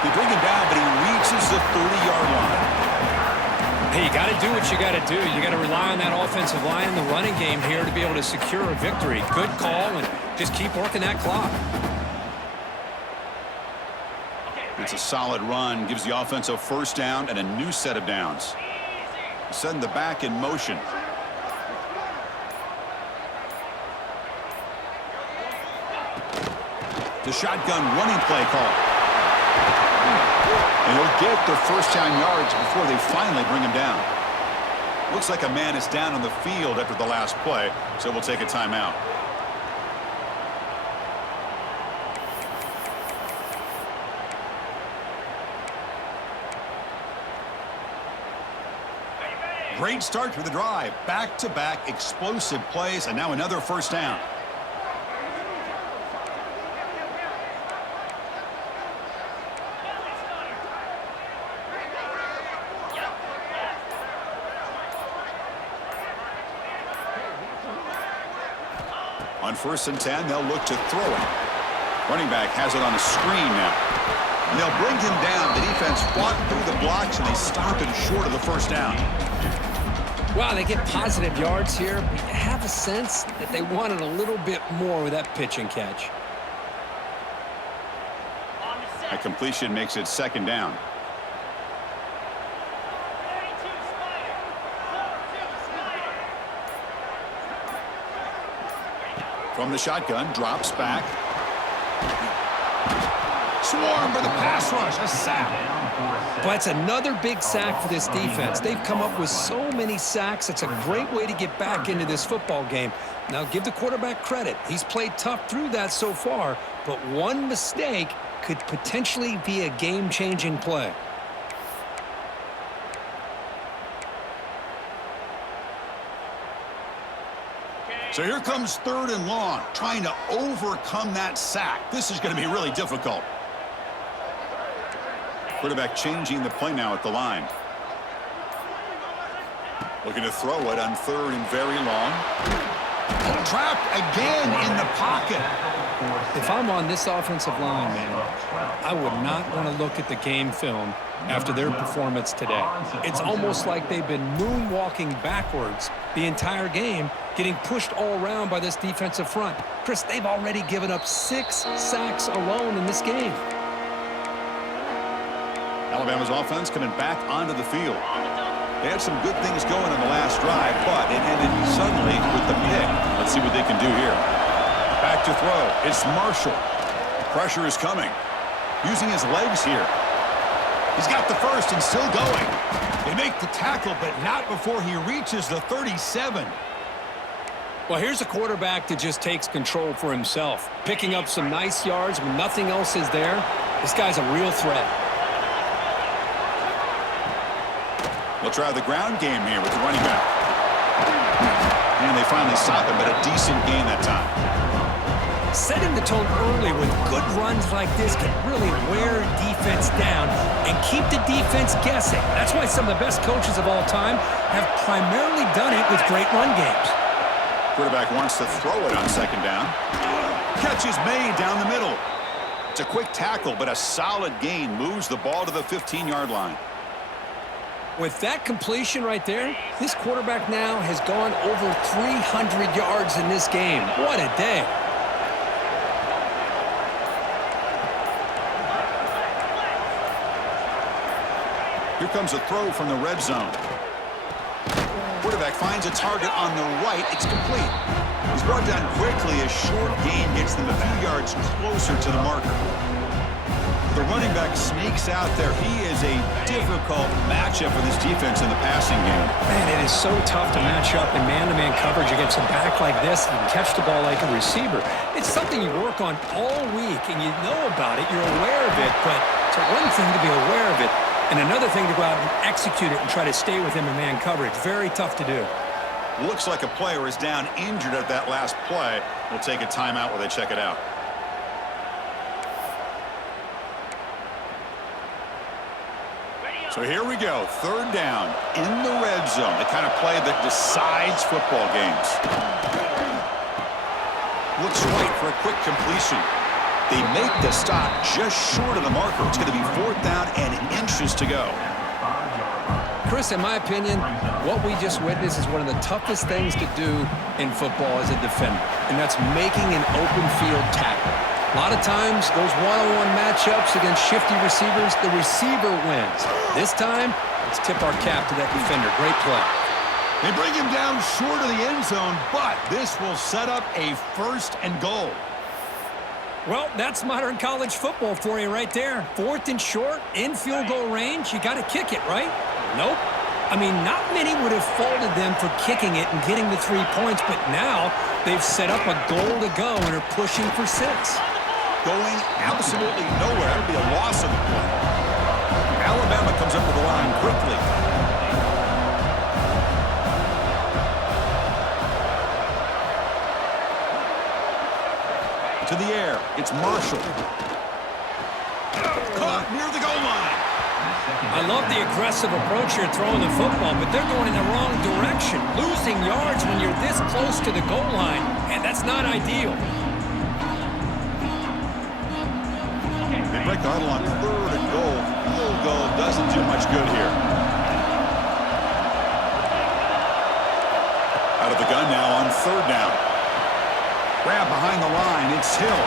They bring him down, but he reaches the 30-yard line. Hey, you got to do what you got to do. You got to rely on that offensive line in the running game here to be able to secure a victory. Good call, and just keep working that clock. It's a solid run, gives the offense a first down and a new set of downs. Setting the back in motion. The shotgun running play call. And he'll get the first down yards before they finally bring him down. Looks like a man is down on the field after the last play, so we'll take a timeout. Great start to the drive. Back-to-back explosive plays, and now another first down. On 1st and 10, they'll look to throw it. Running back has it on the screen now. And they'll bring him down. The defense fought through the blocks, and they stop him short of the first down. Wow, they get positive yards here, but you have a sense that they wanted a little bit more with that pitch and catch. A completion makes it second down. From the shotgun, drops back. Swarm for the pass rush, a sack. But it's another big sack for this defense. They've come up with so many sacks. It's a great way to get back into this football game. Now, give the quarterback credit. He's played tough through that so far, but one mistake could potentially be a game-changing play. So here comes 3rd and long, trying to overcome that sack. This is going to be really difficult. Quarterback changing the play now at the line. Looking to throw it on 3rd and very long. Trapped again in the pocket. If I'm on this offensive line, man, I would not want to look at the game film after their performance today. It's almost like they've been moonwalking backwards the entire game, getting pushed all around by this defensive front. Chris, they've already given up 6 sacks alone in this game. Alabama's offense coming back onto the field. They had some good things going on the last drive, but it ended suddenly with the pick. Let's see what they can do here. Back to throw. It's Marshall. Pressure is coming. Using his legs here. He's got the first and still going. They make the tackle, but not before he reaches the 37. Well, here's a quarterback that just takes control for himself. Picking up some nice yards when nothing else is there. This guy's a real threat. They'll try the ground game here with the running back. And they finally stop him, but a decent gain that time. Setting the tone early with good runs like this can really wear defense down and keep the defense guessing. That's why some of the best coaches of all time have primarily done it with great run games. Quarterback wants to throw it on second down. Catch is made down the middle. It's a quick tackle, but a solid gain moves the ball to the 15-yard line. With that completion right there, this quarterback now has gone over 300 yards in this game. What a day. Here comes a throw from the red zone. Quarterback finds a target on the right. It's complete. He's brought down quickly. A short gain gets them a few yards closer to the marker. The running back sneaks out there. He is a difficult matchup for this defense in the passing game. Man, it is so tough to match up in man-to-man coverage against a back like this and catch the ball like a receiver. It's something you work on all week, and you know about it. You're aware of it, but it's one thing to be aware of it, and another thing to go out and execute it and try to stay with him in man coverage. Very tough to do. Looks like a player is down injured at that last play. We'll take a timeout while they check it out. So here we go, third down in the red zone, the kind of play that decides football games. Looks right for a quick completion. They make the stop just short of the marker. It's going to be fourth down and inches to go. Chris, in my opinion, what we just witnessed is one of the toughest things to do in football as a defender, and that's making an open field tackle. A lot of times, those one-on-one matchups against shifty receivers, the receiver wins. This time, let's tip our cap to that defender. Great play. They bring him down short of the end zone, but this will set up a first and goal. Well, that's modern college football for you right there. Fourth and short, in field goal range, you got to kick it, right? Nope. I mean, not many would have faulted them for kicking it and getting the 3 points, but now they've set up a goal to go and are pushing for 6. Going absolutely nowhere. That would be a loss of the play. Alabama comes up to the line quickly. To the air. It's Marshall. Caught near the goal line. I love the aggressive approach here throwing the football, but they're going in the wrong direction. Losing yards when you're this close to the goal line, and that's not ideal. They break the huddle on third and goal. Field goal doesn't do much good here. Out of the gun now on third down. Grab behind the line. It's Hill.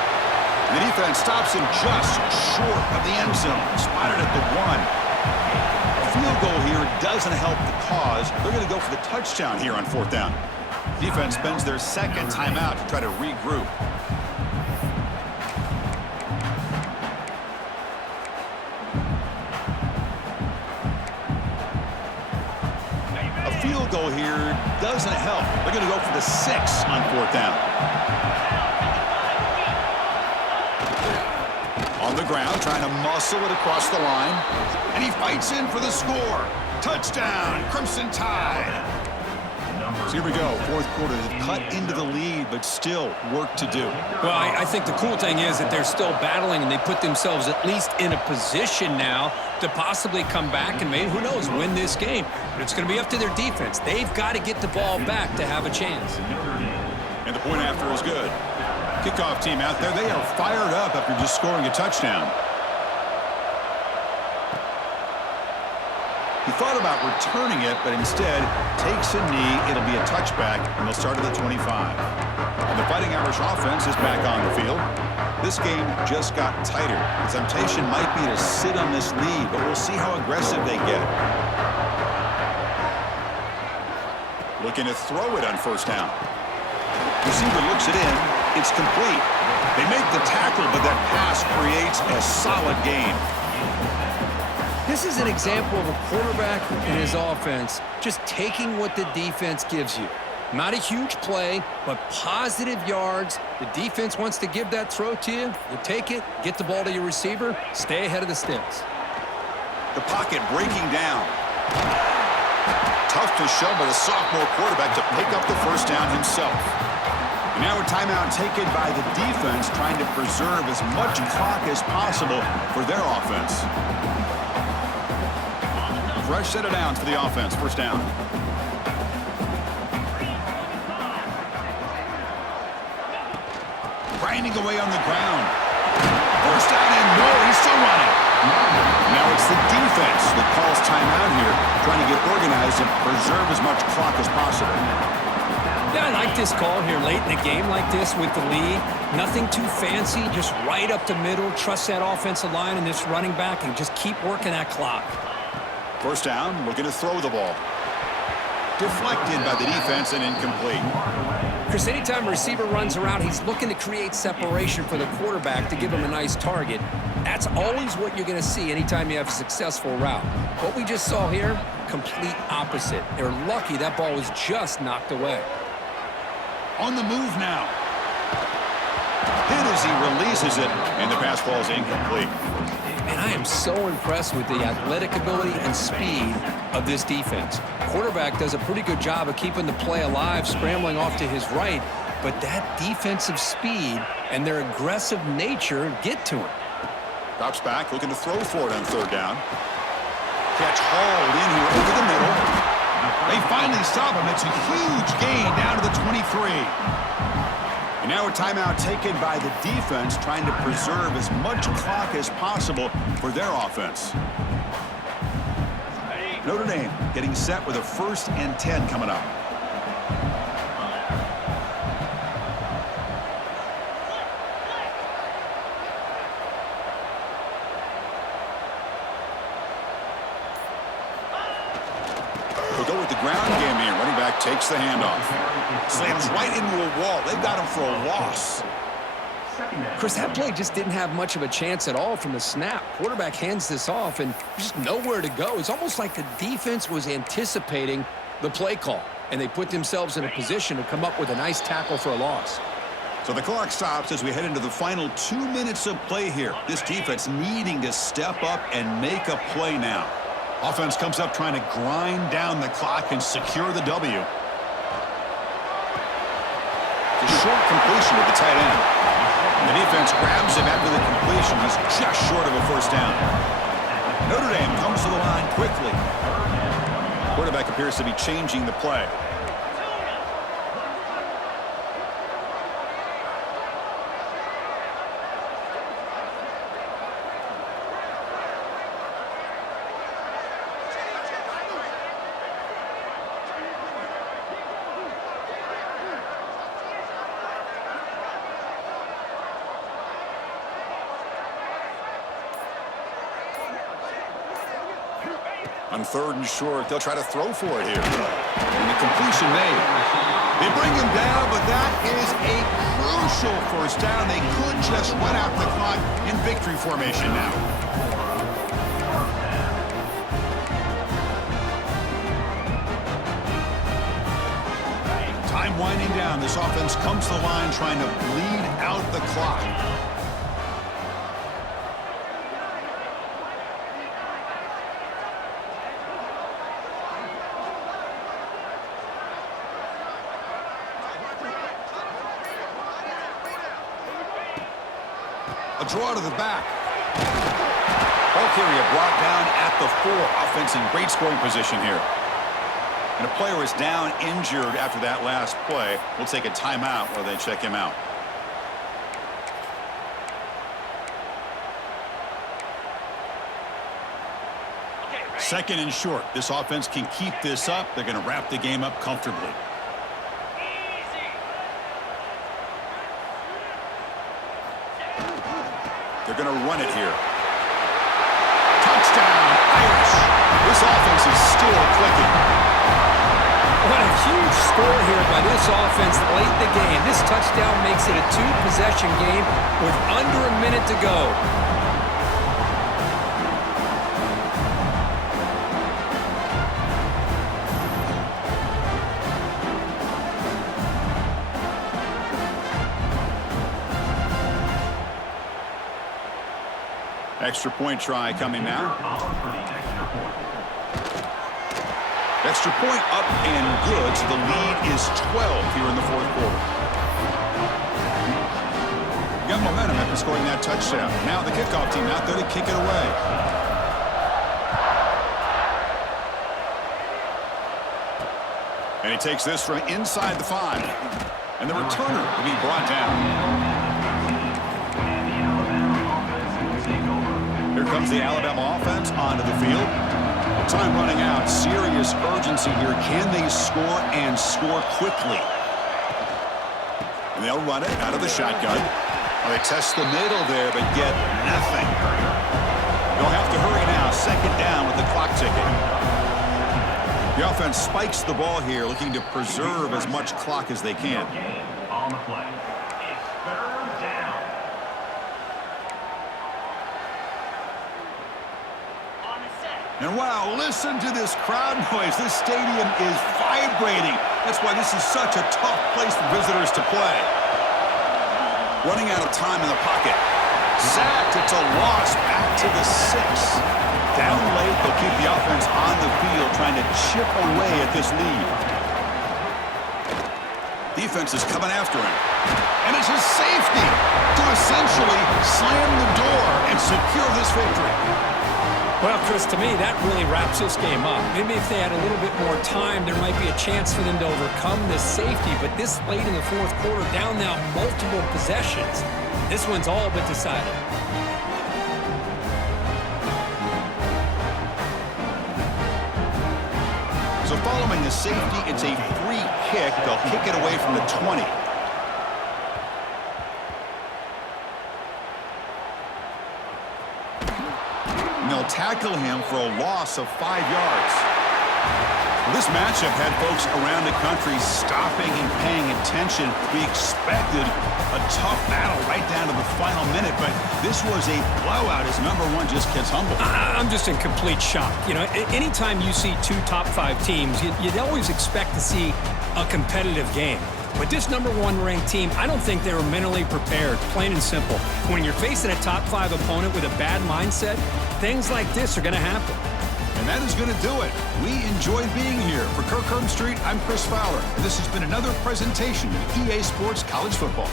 The defense stops him just short of the end zone. Spotted at the 1. A field goal here doesn't help the cause. They're going to go for the touchdown here on fourth down. Defense spends their second timeout to try to regroup. A field goal here doesn't help. They're going to go for the 6 on fourth down. On the ground, trying to muscle it across the line. And he fights in for the score. Touchdown, Crimson Tide. So here we go, fourth quarter. They've cut into the lead, but still work to do. Well, I think the cool thing is that they're still battling, and they put themselves at least in a position now to possibly come back and maybe, who knows, win this game. But it's going to be up to their defense. They've got to get the ball back to have a chance. And the point after is good. Kickoff team out there, they are fired up after just scoring a touchdown. He thought about returning it, but instead takes a knee. It'll be a touchback, and they'll start at the 25. And the Fighting Irish offense is back on the field. This game just got tighter. The temptation might be to sit on this lead, but we'll see how aggressive they get. Looking to throw it on first down. Receiver looks it in. It's complete. They make the tackle, but that pass creates a solid gain. This is an example of a quarterback and his offense just taking what the defense gives you. Not a huge play, but positive yards. The defense wants to give that throw to you. You take it, get the ball to your receiver, stay ahead of the sticks. The pocket breaking down. Tough to show by the sophomore quarterback to pick up the first down himself. And now a timeout taken by the defense, trying to preserve as much clock as possible for their offense. Fresh set of downs for the offense. First down. grinding away on the ground. First down and more. He's still running. Now it's the defense that calls timeout here, trying to get organized and preserve as much clock as possible. Yeah, I like this call here late in the game like this with the lead. Nothing too fancy, just right up the middle. Trust that offensive line and this running back and just keep working that clock. First down, looking to throw the ball. Deflected by the defense and incomplete. Chris, anytime a receiver runs around, he's looking to create separation for the quarterback to give him a nice target. That's always what you're going to see anytime you have a successful route. What we just saw here, complete opposite. They're lucky that ball was just knocked away. On the move now. Hit as he releases it, and the pass ball is incomplete. And I am so impressed with the athletic ability and speed of this defense. Quarterback does a pretty good job of keeping the play alive, scrambling off to his right, but that defensive speed and their aggressive nature get to him. Drops back, looking to throw for it on third down. Catch hauled in here over the middle. They finally stop him. It's a huge gain down to the 23. And now a timeout taken by the defense, trying to preserve as much clock as possible for their offense. Notre Dame getting set with a 1st and 10 coming up. We'll go with the ground game here. Running back takes the handoff. Slams right into a wall. They've got him for a loss. Chris, that play just didn't have much of a chance at all from the snap. Quarterback hands this off and just nowhere to go. It's almost like the defense was anticipating the play call, and they put themselves in a position to come up with a nice tackle for a loss. So the clock stops as we head into the final 2 minutes of play here. This defense needing to step up and make a play now. Offense comes up trying to grind down the clock and secure the W. It's a short completion with the tight end. The defense grabs him after the completion. He's just short of a first down. Notre Dame comes to the line quickly. Quarterback appears to be changing the play. On 3rd and short, they'll try to throw for it here. And the completion made. They bring him down, but that is a crucial first down. They could just run out the clock in victory formation now. Time winding down. This offense comes to the line trying to bleed out the clock. A draw to the back. Ball carrier brought down at the 4. Offense in great scoring position here. And a player is down injured after that last play. We'll take a timeout while they check him out. Second and short. This offense can keep this up. They're going to wrap the game up comfortably. They're going to run it here. Touchdown, Irish. This offense is still clicking. What a huge score here by this offense late in the game. This touchdown makes it a 2-possession game with under a minute to go. Extra point try coming now. Extra point up and good, so the lead is 12 here in the 4th quarter. Got momentum after scoring that touchdown. Now the kickoff team out there to kick it away. And he takes this from inside the 5. And the returner will be brought down. Here comes the Alabama offense onto the field. Time running out. Serious urgency here. Can they score and score quickly? And they'll run it out of the shotgun. Well, they test the middle there, but get nothing. They'll have to hurry now. Second down with the clock ticking. The offense spikes the ball here, looking to preserve as much clock as they can. On the play. It's third down. And wow, listen to this crowd noise. This stadium is vibrating. That's why this is such a tough place for visitors to play. Running out of time in the pocket. Sacked. It's a loss. Back to the 6. Down late, they'll keep the offense on the field, trying to chip away at this lead. Defense is coming after him. And it's his safety to essentially slam the door and secure this victory. Well, Chris, to me, that really wraps this game up. Maybe if they had a little bit more time, there might be a chance for them to overcome this safety. But this late in the fourth quarter, down now multiple possessions, this one's all but decided. So following the safety, it's a free kick. They'll kick it away from the 20. And they'll tackle him for a loss of 5 yards. Well, this matchup had folks around the country stopping and paying attention. We expected a tough battle right down to the final minute, but this was a blowout as number one just gets humbled. I'm just in complete shock. You know, anytime you see two top 5 teams, you'd always expect to see a competitive game. But this number 1 ranked team, I don't think they were mentally prepared, plain and simple. When you're facing a top 5 opponent with a bad mindset, things like this are going to happen. And that is going to do it. We enjoyed being here. For Kirk Street, I'm Chris Fowler. And this has been another presentation of EA Sports College Football.